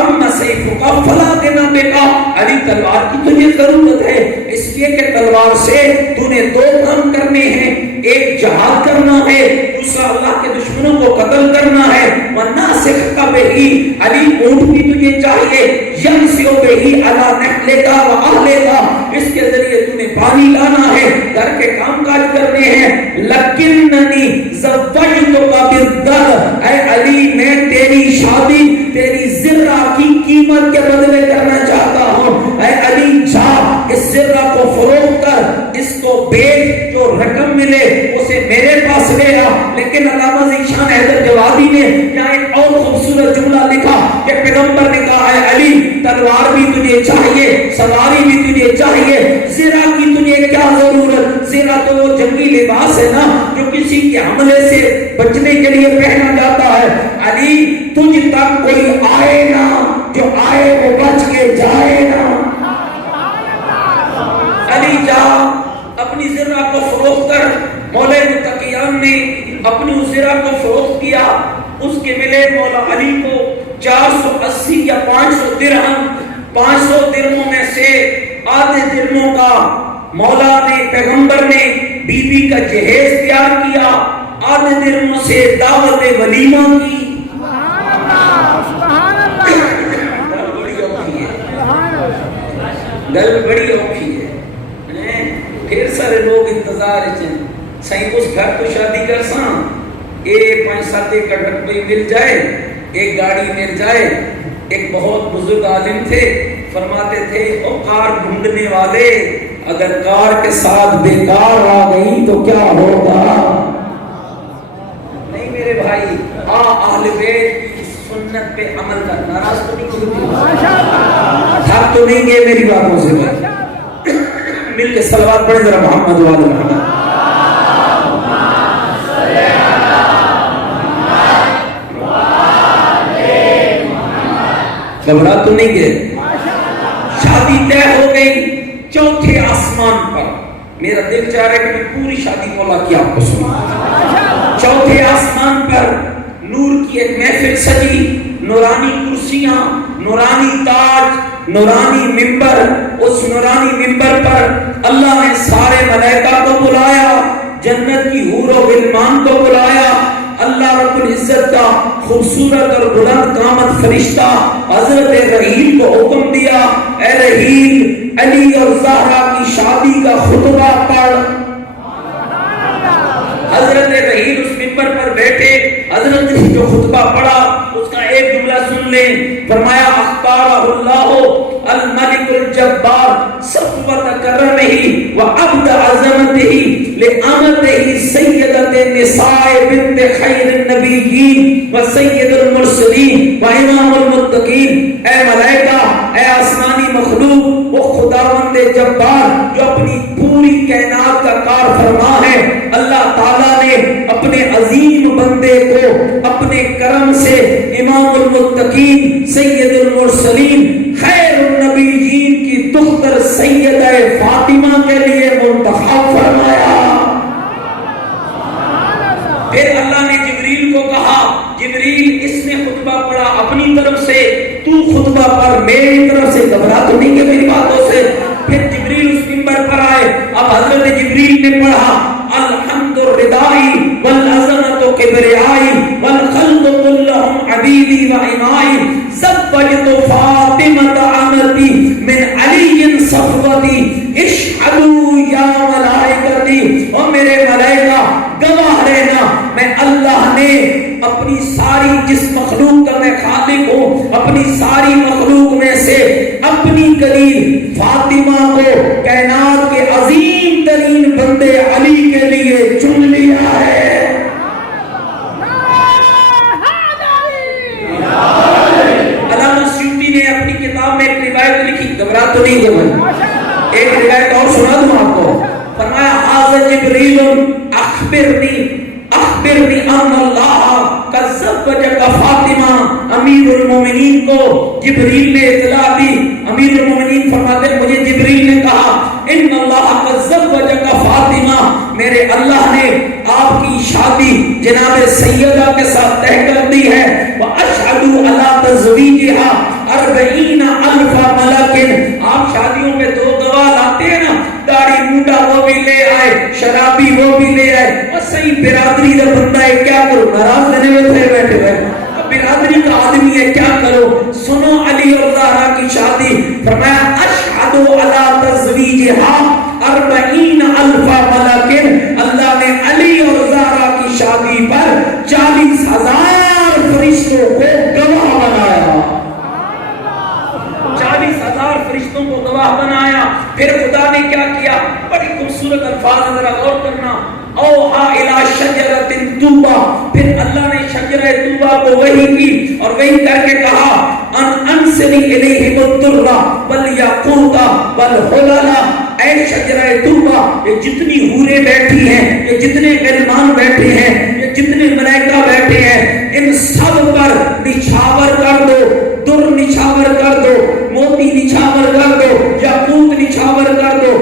اما سیفک فلا غنی بک، علی تلوار کی تجھے ضرورت ہے اس لیے کہ تلوار سے تو نے 2 کام کرنے ہیں، ایک جہاد کرنا ہے، دوسرا اللہ کے دشمنوں کو قتل کرنا ہے. وناسخک بہی، علی اونٹ بھی تجھے چاہیے، یمسو بہی علی نحلک و اہلک، اس کے ذریعے تو نے پانی لانا ہے، گھر کے کام کاج کرنے ہیں. لکننی زوجتک بالدر، اے علی میں تیری شادی تیری زرہ کی قیمت کے بدلے کرنا چاہتا ہوں. اے علی جا اس زرہ کو فروخت کر، اس کو بیچ، جو رقم ملے اسے میرے پاس لے آ. لیکن علامہ ذیشان حیدر جوادی نے یہاں ایک اور خوبصورت جملہ لکھا کہ پیغمبر نے کہا اے علی تلوار بھی تجھے چاہیے، سواری بھی تجھے چاہیے، زرہ کی تجھے کیا ضرورت؟ زرہ تو وہ جنگی لباس ہے نا جو کسی کے حملے سے بچنے کے لیے پہنا جاتا ہے. علی تجھ تک کوئی آئے نا، جو آئے وہ بچ کے جائے نا. علی جا اپنی زرہ کو فروخت کر. مولا متقیان نے اپنی زرہ کو فروخت کیا، اس کے ملے مولا علی کو 480 یا 500 درہم. 500 درہموں میں سے آدھے درہموں کا مولا نے پیغمبر نے بی بی کا جہیز تیار کیا، آدھے درہموں سے دعوت ولیمہ کی. گل بڑی اوکھی ہے. پھر سارے لوگ انتظار چن سائیں اس گھر تو شادی کر ساں، 5-7 ایکڑ رقبے مل جائے، ایک گاڑی مل جائے. ایک بہت بزرگ عالم تھے، فرماتے تھے او کار ڈھونڈنے والے، اگر کار کے ساتھ بیکار آ گئی تو کیا ہوگا؟ نہیں میرے بھائی، اہل بیت کی سنت پہ عمل کرنا. ناراض تو نہیں ہوگی، تھک تو نہیں گئے میری باتوں سے بھائی؟ مل کے صلوات پڑھیں ذرا محمد وعلی محمد. گھبرا تو نہیں گئے. شادی طے ہو گئی 4تھے آسمان پر. میرا دل چاہ رہا ہے کہ میں پوری شادی مولا کی آپ کو سنوں. 4تھے آسمان پر نور کی ایک محفل سجی، نورانی کرسیاں، نورانی تاج، نورانی منبر. اس نورانی منبر پر اللہ نے سارے ملائکہ کو بلایا، جنت کی حور و غلمان کو بلایا. اللہ رب العزت کا خوبصورت اور بلند قامت فرشتہ حضرت رحیل کو حکم دیا، اے رحیل علی اور زہرا کی شادی کا خطبہ پڑھ۔ حضرت رحیل اس منبر پر بیٹھے، حضرت نے جو خطبہ پڑھا اس کا ایک جملہ سن لیں، فرمایا اختارہ اللہ الملک الجبار صفوت کرمہ وعبد عظمتہ لامتہ سیدۃ النساء بنت خیر النبیین وسید المرسلین وامام المتقین۔ اے ملائکہ، اے آسمانی مخلوق، وہ خداوند جبار جو اپنی پوری کائنات کا کار فرما ہے، اللہ تعالیٰ نے اپنے عظیم بندے کو اپنے کرم سے امام المتقین سید المرسلین خیر النبیین کی دختر سیدہ فاطمہ کے لیے منتخب فرمایا۔ پھر اللہ نے جبریل کو کہا، جبریل اس نے خطبہ پڑھا اپنی طرف سے، تو خطبہ پڑھ میری طرف سے، گھبرا تو نہیں کہ میری باتوں سے۔ پھر جبریل اس منبر پر آئے، اب حضرت جبریل نے پڑھا الحمد الردائی والعظمت کبریائی والخلق كلهم عبیدی وامائی زوجت فاطمۃ امتی من علی صفوتی اشہدوا یا ملائکتی۔ اور میرے ملائکہ گواہ رہنا، میں اللہ نے اپنی ساری جس مخلوق کا میں خالق ہوں، اپنی ساری مخلوق میں سے اپنی کلیم فاطمہ کو کائنات کے عظیم ترین بندے علی کے لیے چن لیا ہے۔ علامہ سیوطی نے اپنی کتاب میں ایک روایت لکھی، گھبرا تو نہیں گئے، ایک روایت اور سنا دوں آپ کو۔ فرمایا ھذا جبریل اخبرنی ان اللہ قد زوجک فاطمہ۔ امیر المومنین کو جبریل نے اطلاع دی، امیر المومنین فرماتے ہیں مجھے جبریل نے کہا ان اللہ قد زوجک فاطمہ، میرے اللہ نے آپ کی شادی جناب سیدہ کے ساتھ طے کر دی ہے۔ واشہد علی تزویجھا 40,000 ملک۔ آپ شادیوں میں دو گواہ لاتے ہیں نا، داڑھی مونڈا وہ بھی لے آئے، شرابی وہ بھی لے آئے، اور صحیح برادری کا بندہ ہے، کیا کرو، ناراض لینے میں تھے بیٹھے ہوئے، برادری کا آدمی ہے، کیا کرو، سنو علی اور زہرا کی شادی۔ فرمایا اشہد علی تزویجھا 40,000 ملک۔ اللہ نے علی اور زہرا کی شادی پر 40,000 فرشتوں کو گواہ بنایا، 40,000 فرشتوں کو گواہ بنایا۔ پھر خدا نے کیا کیا، بڑی خوبصورت الفاظ ذرا غور کرنا، اوحا الی شجرۃ طوبی، پھر اللہ نے شجرہ طوبی کو وحی کی اور وحی کر کے کہا ان انسلی الیہم الدر والیاقوت والحلل۔ اے شجرہ طوبی، یہ جتنی حوریں بیٹھی ہیں، یہ جتنے غلمان بیٹھے ہیں، یہ جتنے ملائکہ بیٹھے ہیں، ان سب پر نچھاور کر دو، در نچھاور کر دو، موتی نچھاور کر دو، یاقوت نچھاور کر دو۔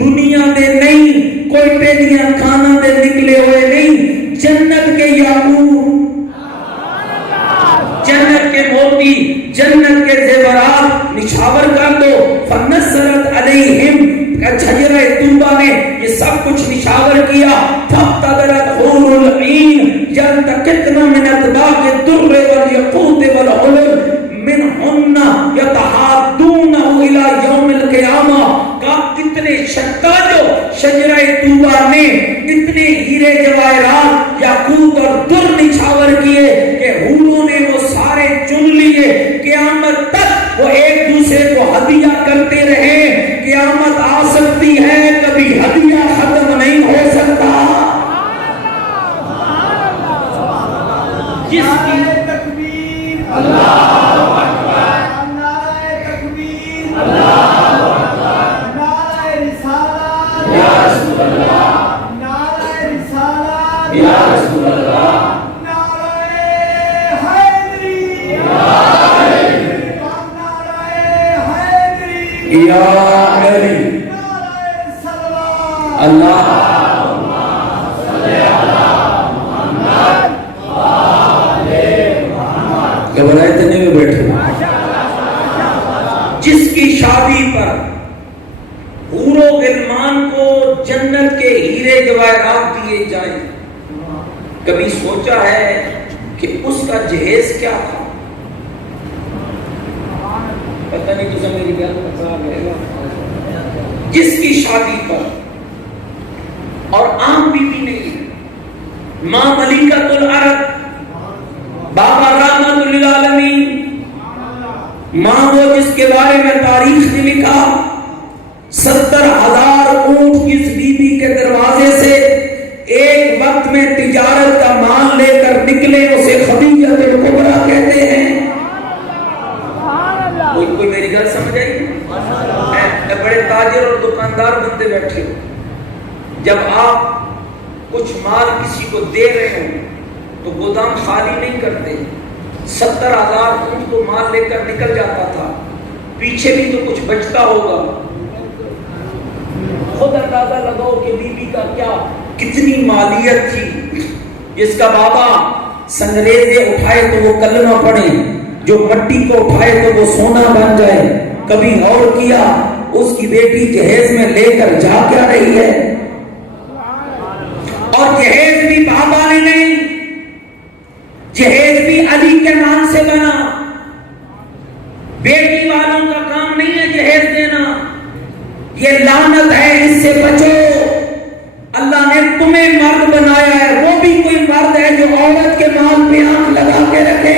دنیا دے نہیں، کوئٹے دیاں کھانا دے نکلے ہوئے نہیں، جنت کے یاقوت، جنت کے موتی، جنت کے زیورات نچھاور کر دو۔ فنصرت علیہم، شجرہ طوبی نے یہ سب کچھ نچھاور کیا۔ فابتدرت حور العین ینتقطن من اطباق الدر والیاقوت والحلل منہن یتحادون الی یوم القیامہ۔ کا اتنے شتا جو شجرہ طوبی نے اتنے ہیرے جواہرات یاقوت اور در نچھاور کیے کہ حوروں نے وہ سارے چن لیے، قیامت تک وہ ایک دوسرے کو ہدیہ کرتے رہے۔ قیامت آ سکتی ہے، کبھی ہدیہ ختم نہیں ہو سکتا۔ جس کی تکبیر اللہ اکبر، نعرہ تکبیر اللہ اکبر، نعرہ رسالت یا رسول اللہ، نعرہ رسالت یا رسول اللہ، نعرہ حیدری یا حیدری، نعرہ حیدری یا حیدری، نعرہ صلوات اللہ گھبرائے میں بیٹھے۔ جس کی شادی پر حور و غلمان کو جنت کے ہیرے جواہرات دیے جائیں، کبھی سوچا ہے کہ اس کا جہیز کیا تھا؟ پتہ نہیں تو میری گل پتا گئے گا، جس کی شادی پر اور عام بیوی نہیں، ماں ملکۃ العرب، بابا رحمت للعالمین، ماں وہ جس کے بارے میں تاریخ نے لکھا 70,000 اونٹ کی اس بیوی کے دروازے سے ایک وقت میں تجارت کا مال لے کر نکلے، اسے خدیجہ الکبریٰ کہتے ہیں۔ کوئی میری گل سمجھ آئی؟ بڑے تاجر اور دکاندار بندے بیٹھے ہو، جب آپ کچھ مال کسی کو دے رہے ہوں تو گودام خالی نہیں کرتے، 70,000 اونٹ تو مال لے کر نکل جاتا تھا، پیچھے بھی تو کچھ بچتا ہوگا۔ خود اندازہ لگاؤ کہ بی بی کا کیا کتنی مالیت تھی، جس کا بابا سنگریزے اٹھائے تو وہ کلمہ پڑھے، جو مٹی کو اٹھائے تو وہ سونا بن جائے۔ کبھی غور کیا اس کی بیٹی جہیز میں لے کر جا کیا رہی ہے؟ اور جہیز بھی بابا نے نہیں، جہیز بھی علی کے نام سے بنا۔ بیٹی والوں کا کام نہیں ہے جہیز دینا، یہ لعنت ہے، اس سے بچو۔ اللہ نے تمہیں مرد بنایا ہے، وہ بھی کوئی مرد ہے جو عورت کے مال پہ آنکھ لگا کے رکھے۔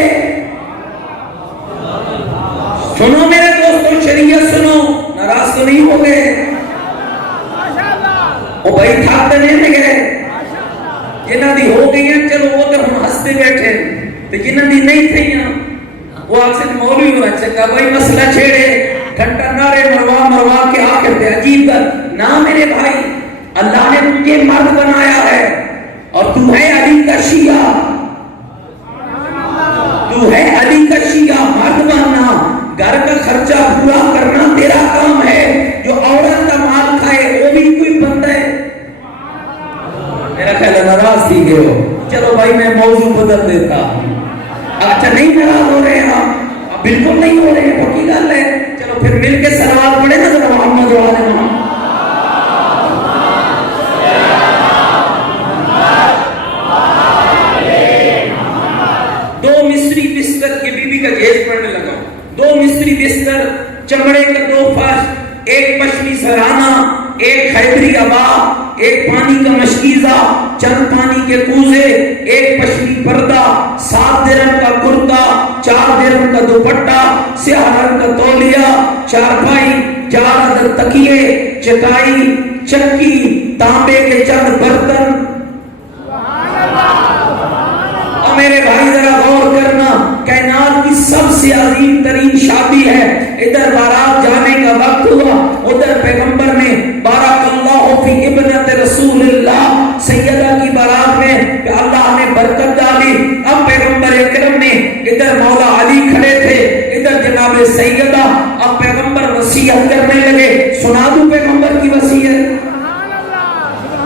سنو میرے دوستوں، شریعت سنو، ناراض تو نہیں ہو گئے؟ او بھائی تھاک دینے میں گئے، جنہ دی ہو گئی ہیں چلو وہ تو ہم ہنستے بیٹھے، تو جنہ دی نہیں تھیں وہ اکثر مولوی ہونا چاہتا بھائی مسئلہ چھیڑے، گھنٹہ نعرے مروا مروا کے آخر دے عجیب بات نہ میرے بھائی، اللہ نے تجھے مرد بنایا ہے اور تو ہے علی کا شیعہ، تو ہے علی کا شیعہ، مرد بننا، گھر کا خرچہ پورا کرنا تیرا کام ہے۔ جو عورت کا مال کھائے وہ بھی کوئی بندہ ہے؟ میرا خیال ہے ناراض تھی گئے ہو، چلو بھائی میں موضوع بدل دیتا ہوں۔ اچھا نہیں ناراض ہو رہے ہیں آپ؟ بالکل نہیں ہو رہے ہیں، پکی گل ہے۔ چلو پھر مل کے صلوات پڑھیں نا ذرا محمد و آل محمد۔ دو مصری بستر کی بی بی کا جہیز پڑھنے لگا، دو مصری بستر، چمڑے کا 2 فرش، ایک پشمی سرانہ، ایک خیبری عبا، ایک پانی کا مشکیزہ، چند پانی کے کوزے، ایک پشمی پردہ، 7 درہم کا کرتا، 4 درہم کا دوپٹہ، سیاہ رنگ کا تولیہ، چارپائی، 4 عدد تکیے، چٹائی، چکی، تانبے کے چند برتن۔ اور میرے بھائی ذرا غور کرنا، کائنات کی سب سے عظیم ترین شادی ہے، ادھر بارات جانے کا وقت ہوا، ادھر پیغمبر نے بارک اللہ فی ابنت رسول اللہ، سیدہ کی بارات میں اللہ نے برکت ڈالی۔ اب پیغمبر اکرم نے ادھر مولا علی کھڑے تھے، ادھر جناب سیدہ، اب پیغمبر وصیت کرنے لگے، سنا دوں پیغمبر کی وصیت؟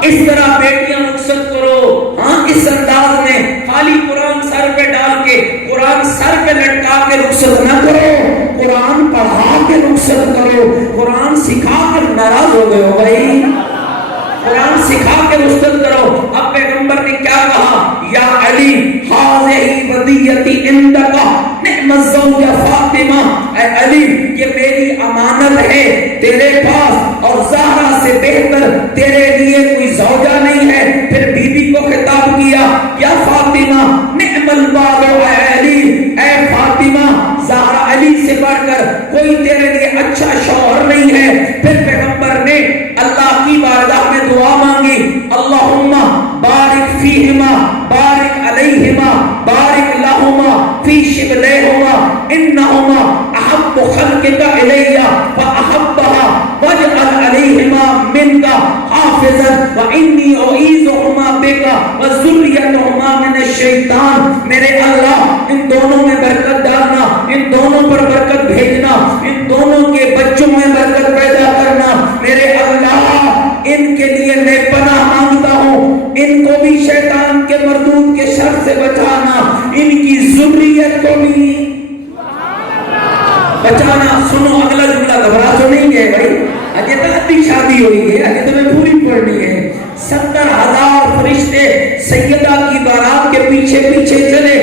اس طرح بیٹیاں رخصت کرو، ہاں اس انداز میں، خالی قرآن سر پہ ڈال کے، قرآن سر پہ لٹکا کے رخصت نہ کرو، قرآن پڑھا کے رخصت کرو۔ قرآن سکھا کر ناراض ہو گئے ہو بھائی، قرآن سکھا کے رخصت کرو۔ اب پیغمبر نے کیا کہا؟ یا علی ہذہ ودیتی عندک نعم الزوجہ فاطمہ، اے علی یہ میری امانت ہے تیرے پاس، اور زہرا سے بہتر تیرے لیے کوئی زوجہ نہیں ہے۔ پھر بی بی کو خطاب کیا، یا فاطمہ نعم البال، اے علی، اے فاطمہ زہرا علی سے بڑھ کر کوئی تیرے لیے اچھا شوہر نہیں ہے۔ پھر پیغمبر نے اللہ کی بارگاہ میں دعا مانگی، اللہم بارک فیہما، بارک علیہما، بارک لہما فی شبلیہما، انہما احب خلقک الی فاحبہا واجعل علیہما منک حافظا وانی اعیذہما بک وذریتہما من الشیطان۔ میرے اللہ ان دونوں میں برکت ڈالنا، ان دونوں پر برکت بھیجنا، ان دونوں کے بچوں میں برکت پیدا کرنا۔ میرے اللہ ان کے لیے میں پناہ مانگتا ہوں، ان کو بھی شیطان کے مردود کے شر سے بچانا، ان کی ذریت کو بھی بچانا۔ سنو اگلا جملہ، گھبرا تو نہیں گئے بھائی، اجے تک ادھی شادی ہوئی ہے، اجے تمہیں پوری پڑھنی ہے۔ 70,000 فرشتے سیدہ کی بارات پیچھے پیچھے چلے،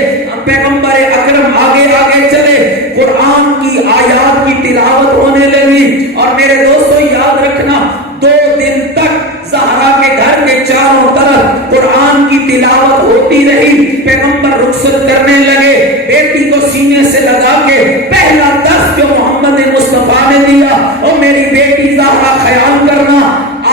پیغمبر اکرم آگے آگے چلے، قرآن کی آیات کی تلاوت ہونے لگی۔ اور میرے دوستو یاد رکھنا 2 دن تک زہرا کے گھر کے چاروں طرف قرآن کی تلاوت ہوتی رہی۔ پیغمبر رخصت کرنے لگے، بیٹی کو سینے سے لگا کے پہلا درس جو محمد مصطفیٰ نے دیا، اور میری بیٹی زہرا خیال کرنا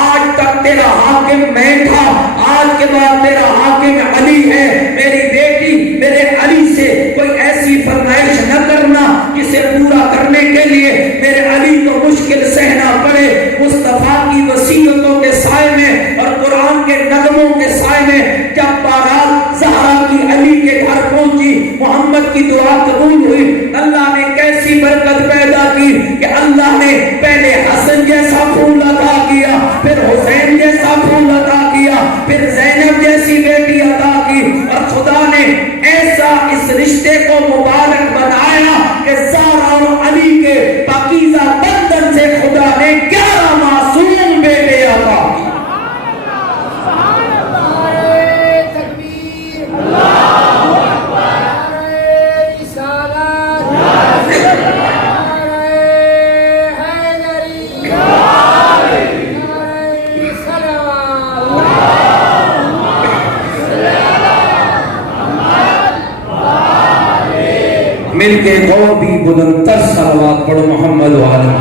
آج تک تیرا حاکم میں تھا، آج کے بعد تیرا حاکم علی ہے۔ میری بیٹی میرے علی سے کوئی ایسی فرمائش نہ کرنا جسے پورا کرنے کے لیے میرے علی کو مشکل سہنا پڑے۔ مصطفیٰ کی وصیتوں کے سائے میں اور قرآن کے نغموں کے سائے میں جب بارات زہرا کی علی کے گھر پہنچی، محمد کی دعا قبول ہوئی۔ اللہ نے کیسی برکت پیدا کی کہ اللہ نے پہلے حسن جیسا پھول عطا کیا، پھر حسین جیسا پھول عطا کیا، پھر زینب جیسی بیٹی عطا کی، اور خدا نے ایسا اس رشتے کو مبارک بنایا کہ زہرا اور علی کے پاکیزہ بندن سے خدا نے 11 معصوم بیٹے عطا کیے۔ مل کے اور بھی بلند تر صلوات پڑھو محمد والے۔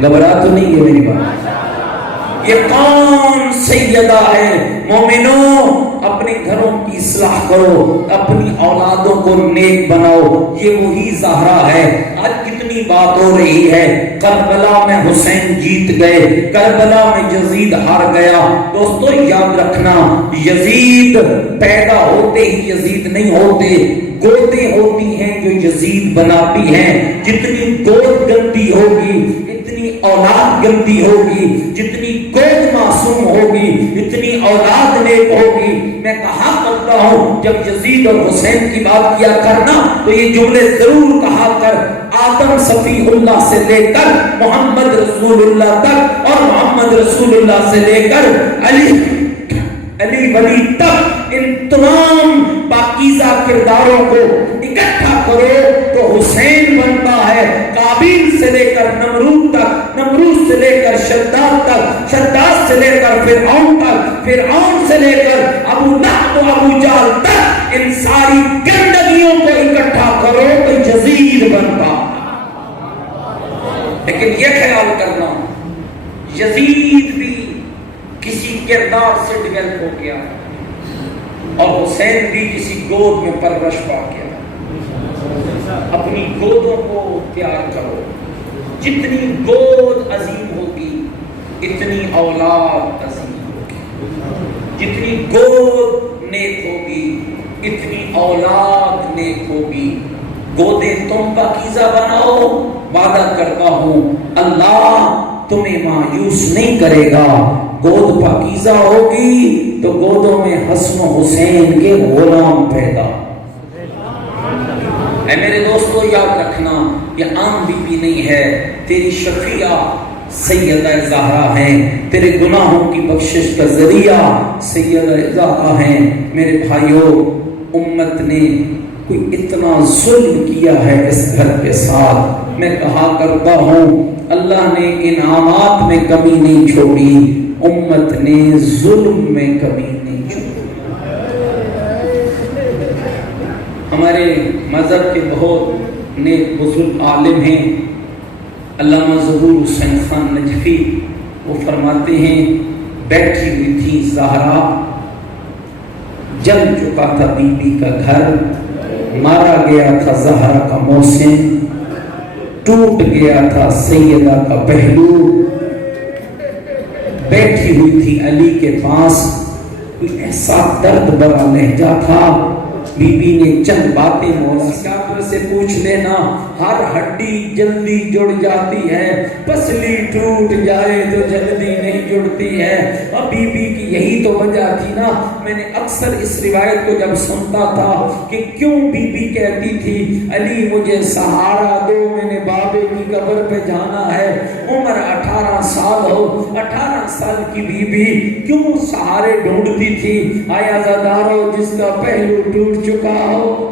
گھبرا تو نہیں ہے میری بات؟ یہ کون سیدہ ہے؟ مومنوں اپنے گھروں کی اصلاح کرو، اپنی اولادوں کو نیک بناؤ، یہ وہی زہرا ہے۔ آج کتنی بات ہو رہی ہے، کربلا میں حسین جیت گئے، کربلا میں یزید ہار گیا۔ دوستو یاد رکھنا، یزید پیدا ہوتے ہی یزید نہیں ہوتے، گودیں ہوتی ہیں جو یزید بناتی ہیں۔ جتنی گود گندی ہوگی اتنی اولاد گندی ہوگی، جتنی گود معصوم ہوگی اتنی اولاد نیک ہوگی۔ میں کہا کرتا ہوں جب یزید اور حسین کی بات کیا کرنا تو یہ جملے ضرور کہا کر، آدم صفی اللہ سے لے کر محمد رسول اللہ تک، اور محمد رسول اللہ سے لے کر علی ولی تک، ان تمام پاکیزہ کرداروں کو اکٹھا کرو تو حسین بنتا ہے۔ قابیل سے لے کر نمرود تک، نمرود سے لے کر شداد تک، شداد سے لے کر فرعون تک، فرعون سے لے کر ابو لہب و ابو جہل تک، ان ساری گندگیوں کو اکٹھا کرو تو یزید بنتا۔ لیکن یہ خیال کرنا یزید بھی کسی کردار سے ڈیولپ ہو گیا اور حسین بھی کسی گود میں پرورش پا گیا۔ اپنی گودوں کو تیار کرو، جتنی گود عظیم ہوگی اتنی اولاد عظیم ہوگی، جتنی گود نیک ہوگی اتنی اولاد نیک ہوگی۔ گودیں تم پاکیزہ بناؤ، وعدہ کرتا ہوں اللہ تمہیں مایوس نہیں کرے گا۔ گود پاکیزہ ہوگی تو گودوں میں حسن و حسین کے غلام پیدا۔ اے میرے دوستو یاد رکھنا، یہ عام بی بی نہیں ہے، تیری شفیعہ سیدہ زہرا ہیں، تیرے گناہوں کی بخشش کا ذریعہ سیدہ زہرا ہیں۔ میرے بھائیوں، امت نے کوئی اتنا ظلم کیا ہے اس گھر کے ساتھ، میں کہا کرتا ہوں اللہ نے انعامات میں کمی نہیں چھوڑی، امت نے ظلم میں کمی نہیں چھوڑی۔ ہمارے مذہب کے بہت نیک بزرگ عالم ہیں، علامہ ظہور حسین خان نجفی، وہ فرماتے ہیں بیٹھی ہوئی تھی زہرا، جل چکا تھا بی بی کا گھر، مارا گیا تھا زہرا کا محسن، ٹوٹ گیا تھا سیدہ کا پہلو، بیٹھی ہوئی تھی علی کے پاس، کوئی ایسا درد بھرا لہجہ تھا۔ بی بی نے چند باتیں مولا ڈاکٹر سے پوچھ لینا، ہر ہڈی جلدی جڑ جاتی ہے، پسلی ٹوٹ جائے تو جلدی نہیں جڑتی ہے، اور بی بی کی یہی تو وجہ تھی نا۔ میں نے اکثر اس روایت کو جب سنتا تھا کہ کیوں بی بی کہتی تھی علی مجھے سہارا دو، میں نے بابے کی قبر پہ جانا ہے، عمر 18 سال ہو، 18 سال کی بیوی کیوں سہارے ڈھونڈتی تھی؟ آیا عزادارو جس کا پہلو ٹوٹ چکا ہو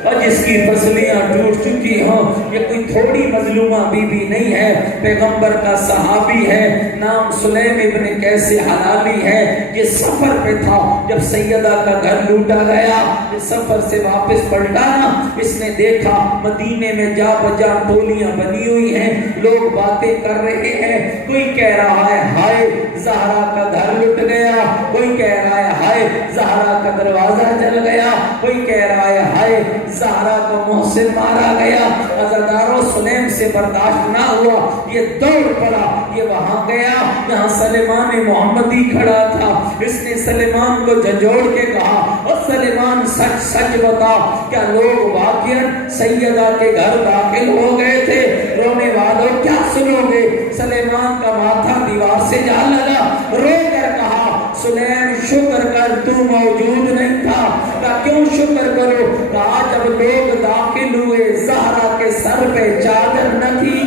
اور جس کی فصلیاں ٹوٹ چکی ہوں، یہ کوئی تھوڑی مظلومہ بی بی نہیں ہے، پیغمبر کا صحابی ہے، نام سلیم ابن قیس حلالی ہے، یہ سفر پہ تھا جب سیدہ کا گھر لوٹا گیا، یہ سفر سے واپس پلٹا نا، اس نے دیکھا مدینے میں جا بجا ٹولیاں بنی ہوئی ہیں، لوگ باتیں کر رہے ہیں، کوئی کہہ رہا ہے ہائے زہرا کا گھر لٹ گیا، کوئی کہہ رہا ہے ہائے زہرا کا دروازہ جل گیا، کوئی کہہ رہا ہے ہائے زہرا کو محسن مارا گیا۔ عزادارو سلیم سے برداشت نہ ہوا، یہ دوڑ پڑا، یہ وہاں گیا جہاں سلیمان محمدی کھڑا تھا، اس نے سلیمان کو جھنجھوڑ کے کہا اور سلیمان سچ سچ بتا، کیا لوگ واقعاً سیدہ کے گھر داخل ہو گئے تھے؟ رونے والوں کیا سنو گے؟ سلیمان کا ماتھا دیوار سے جا لگا، رو کر کہا سلیم شکر کر تو موجود نہیں تھا۔ کہا کیوں شکر کرو؟ کہا جب لوگ داخل ہوئے زہرا کے سر پہ چادر نہ تھی،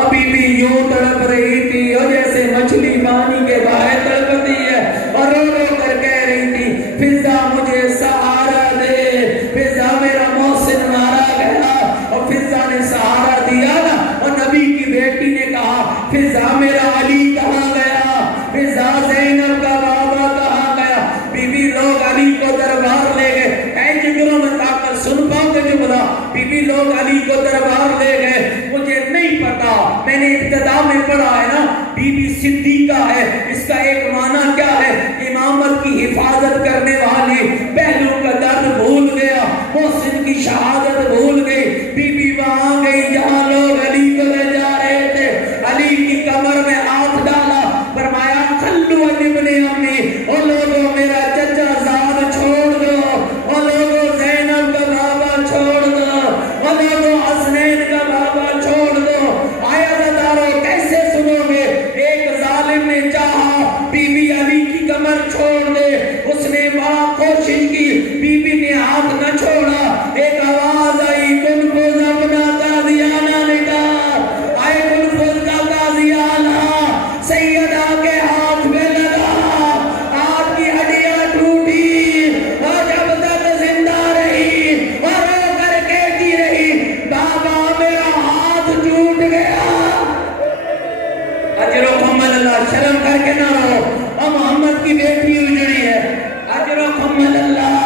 ابھی بھی یوں تڑپ رہی تھی اور جیسے مچھلی پانی کے باہر تڑپتی ہے، اور رو رو کر کہہ رہی تھی فضا مجھے سہارا دے، فضا میرا محسن مارا گیا، اور فضا نے سہارا دیا نا، اور نبی کی بیٹی نے کہا فضا میرا علی کہاں گیا، فضا زینب کا بابا کہاں گیا؟ بی بی لوگ علی کو دربار لے گئے، اے جگروں میں طاقت سن پاؤ کہ جملہ، بی بی لوگ علی کو دربار لے گئے، مجھے نہیں پتا، میں نے ابتدا میں پڑھا ہے نا بی بی صدیقہ ہے، اس کا ایک معنی کیا ہے؟ امامت کی حفاظت کرنے والی، پہلو کا درد بھول گیا، محسن کی شہادت بھول گئی، بی بی وہاں گئی جہاں لوگ علی کو لے جا رہے تھے، علی کی کمر میں ہاتھ ڈالا، فرمایا خلو ابن امی، اور لوگوں میرا چچا زاد چھوڑ دو، اور لوگوں زینب کا بابا چھوڑ دو، اور لوگوں حسنین کا بابا چھوڑ دو۔ آیا عزادارو کیسے سنو گے؟ ایک ظالم نے چاہا بی بی علی کی کمر چھوڑ دے، اس نے بڑا کوشش کی، بی بی نے ہاتھ نہ چھوڑا، ایک آواز آئی کنفوز اپنا تازیانہ نے کہا، آئے کنفوز کا تازیانہ سیدہ کے ہاتھ میں لگا، ہاتھ کی ہڈیاں ٹوٹی، اور جب تک زندہ رہی اور رو کر کہتی رہی بابا میرا ہاتھ ٹوٹ گیا۔ اجرکم اللہ، شرم کر کے نہ رہو، اور محمد کی بیٹی اجڑی ہے، اجرکم اللہ،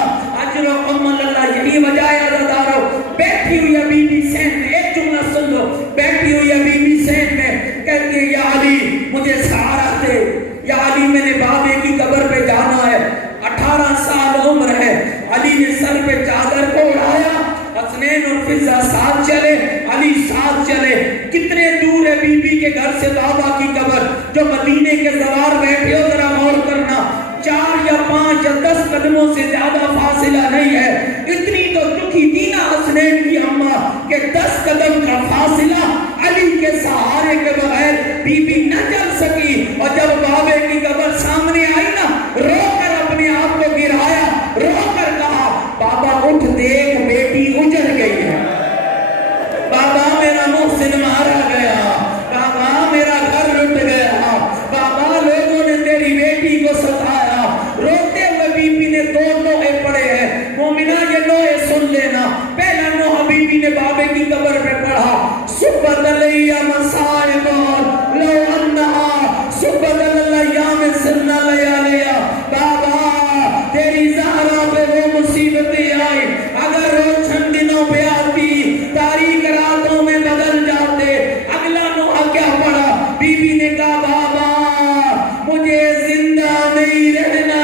اجرکم اللہ، یہی وجہ ہے عزادارو، بیٹھی ہوئی ہے بی بی سین میں، ایک جملہ سن لو، بیٹھی ہوئی ہے بی بی سین میں، کہتی ہے یا علی مجھے سہارا دے، یا علی میں نے بابے کی قبر پہ جانا ہے، 18 سال عمر ہے، علی نے سر پہ چادر کو اڑایا، حسنین اور فضا ساتھ چلے، علی ساتھ چلے، کتنے دور ہے بی بی کے گھر سے بابا کی قبر؟ جو مدینے کے زوار بیٹھے ہو ذرا غور کرنا، 4 یا 5 یا 10 قدموں سے زیادہ فاصلہ نہیں ہے، اتنی تو دکھی تھی نا حسنین کی اماں کہ 10 قدم کا فاصلہ علی کے سہارے کے بغیر بی بی نہ چل سکی، اور جب بابے کی قبر سامنے آئی نا، رو کر اپنے آپ کو گرایا، رو کر کہا بابا اٹھ دیکھ بیٹی اجڑ گئی ہے، بابا میرا محسن مارا گیا، بابا میرا گھر لٹ گیا، بابا لوگوں نے تیری بیٹی کو ستایا۔ روتے ہوئے بی بی نے 2 نوحے پڑھے ہیں، مومنہ یہ نوحے سن لینا۔ پہلا نوحہ بی بی نے بابے کی قبر پہ پڑھا، سبت علیہ مصائب لو انہا سبت الایام سن لیالیا، بابا تیری زہرا پہ وہ مصیبتیں آئی، اگر روشن دنوں پہ آتی تاریک راتوں میں بدل جاتے۔ اگلا نوحہ کیا پڑھا؟ بی بی نے کہا بابا مجھے زندہ نہیں رہنا،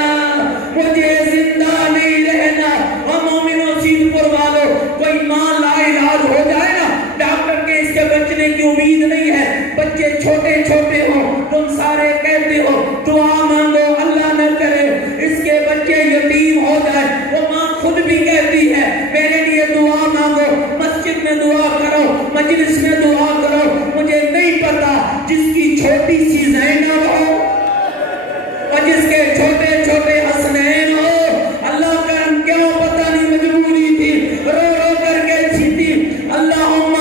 مجھے زندہ نہیں رہنا۔ اور مومنوں سید پور والوں، کوئی ماں لا علاج ہو جائے نا، ڈاکٹر کے اس کے بچنے کی امید نہیں ہے، بچے چھوٹے چھوٹے ہوں، تم سارے کہتے ہو دعا مانگو اللہ نہ کرے اس کے بچے یتیم ہو جائے، وہ ماں خود بھی کہتی ہے میرے لیے دعا مانگو، مسجد میں دعا کرو، مجلس میں دعا کرو۔ مجھے نہیں پتا جس کی چھوٹی سی زینب ہو اور جس کے چھوٹے چھوٹے حسنین ہو، اللہ کرم کیوں پتہ نہیں مجبوری تھی، رو رو کر کے تھی اللہم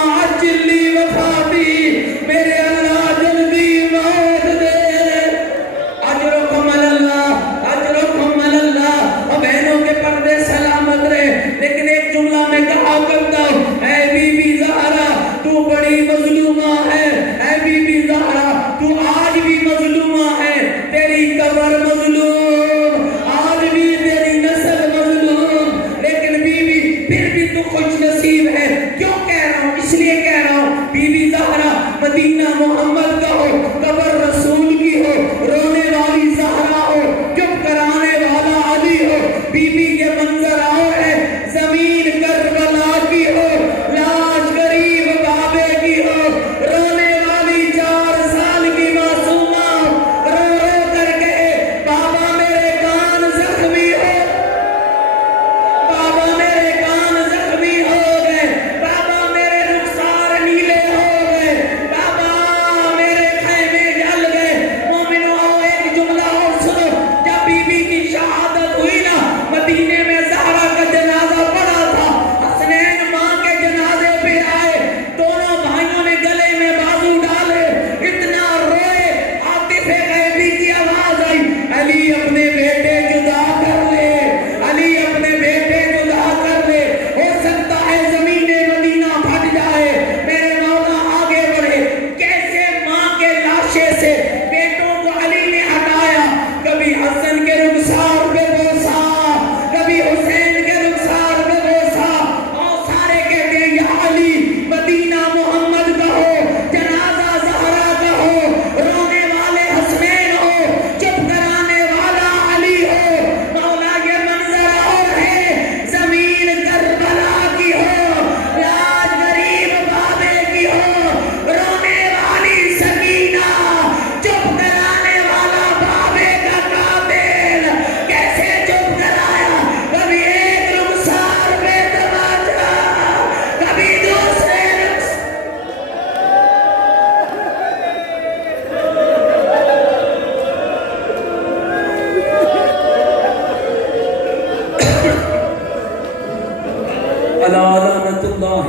لعنت اللہ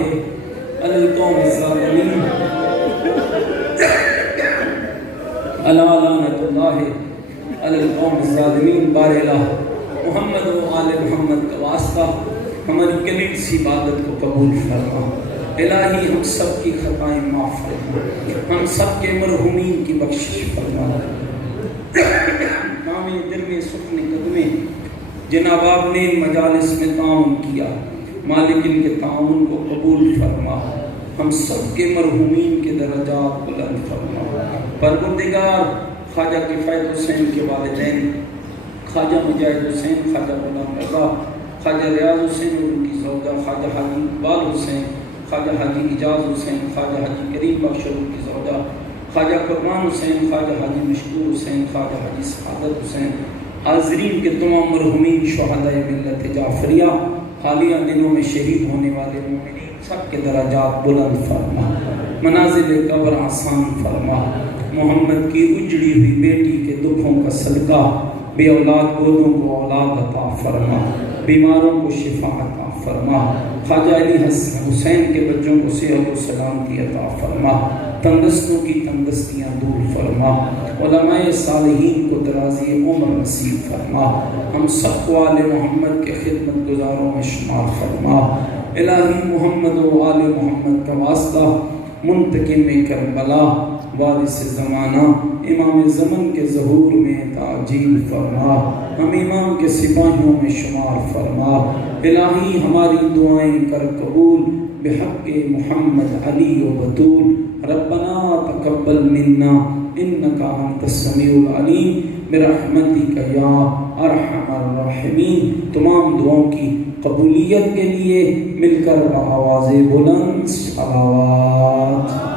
علی القوم الظالمین، الا لعنت اللہ علی القوم الظالمین۔ بار الہ محمد و آل محمد کا واسطہ ہماری کلیل سی عبادت کو قبول فرما۔ الہی ہم سب کی خطائیں معاف فرما، ہم سب کے مرحومین کی بخشش فرما۔ نام درم سخن قدمے جناب آپ نے ان مجالس میں تعاون کیا، مالک ان کے تعاون کو قبول فرما، ہم سب کے مرحومین کے درجات بلند فرما۔ پروردگار خواجہ کفایت حسین کے والدین خواجہ مجاہد حسین، خواجہ غلام رضا، خواجہ ریاض حسین اور ان کی زوجہ خواجہ حاجی اقبال حسین، خواجہ حاجی اجاز حسین، خواجہ حاجی کریم بخش اور ان کی زوجہ خواجہ قربان حسین، خواجہ حاجی مشکور حسین، خواجہ حاجی سعادت حسین، حاضرین کے تمام مرحومین شہدائے ملت جعفریہ، حالیہ دنوں میں شہید ہونے والے مومنین سب کے درجات بلند فرما، منازل قبر آسان فرما۔ محمد کی اجڑی ہوئی بیٹی کے دکھوں کا صدقہ بے اولاد گودوں کو اولاد عطا فرما، بیماروں کو شفا عطا فرما، خواجہ علی حسین کے بچوں کو صحت و سلامتی عطا فرما، تندرستوں کی تندرستیاں دور فرما، علماء صالحین کو درازی عمر نصیب فرما، ہم سب کو آل محمد کے خدمت گزاروں میں شمار فرما۔ الہی محمد و آل محمد کا واسطہ منتقم کربلا، وارث زمانہ، امام زمن کے ظہور میں تعجیل فرما، ہم امام کے سپاہیوں میں شمار فرما۔ الہی ہماری دعائیں کر قبول بحق محمد علی و بطول، ربنا تقبل منا انک انت السمیع العلیم برحمتک یا ارحم الراحمین۔ تمام دعاؤں کی قبولیت کے لیے مل کر بآواز بلند صلوات۔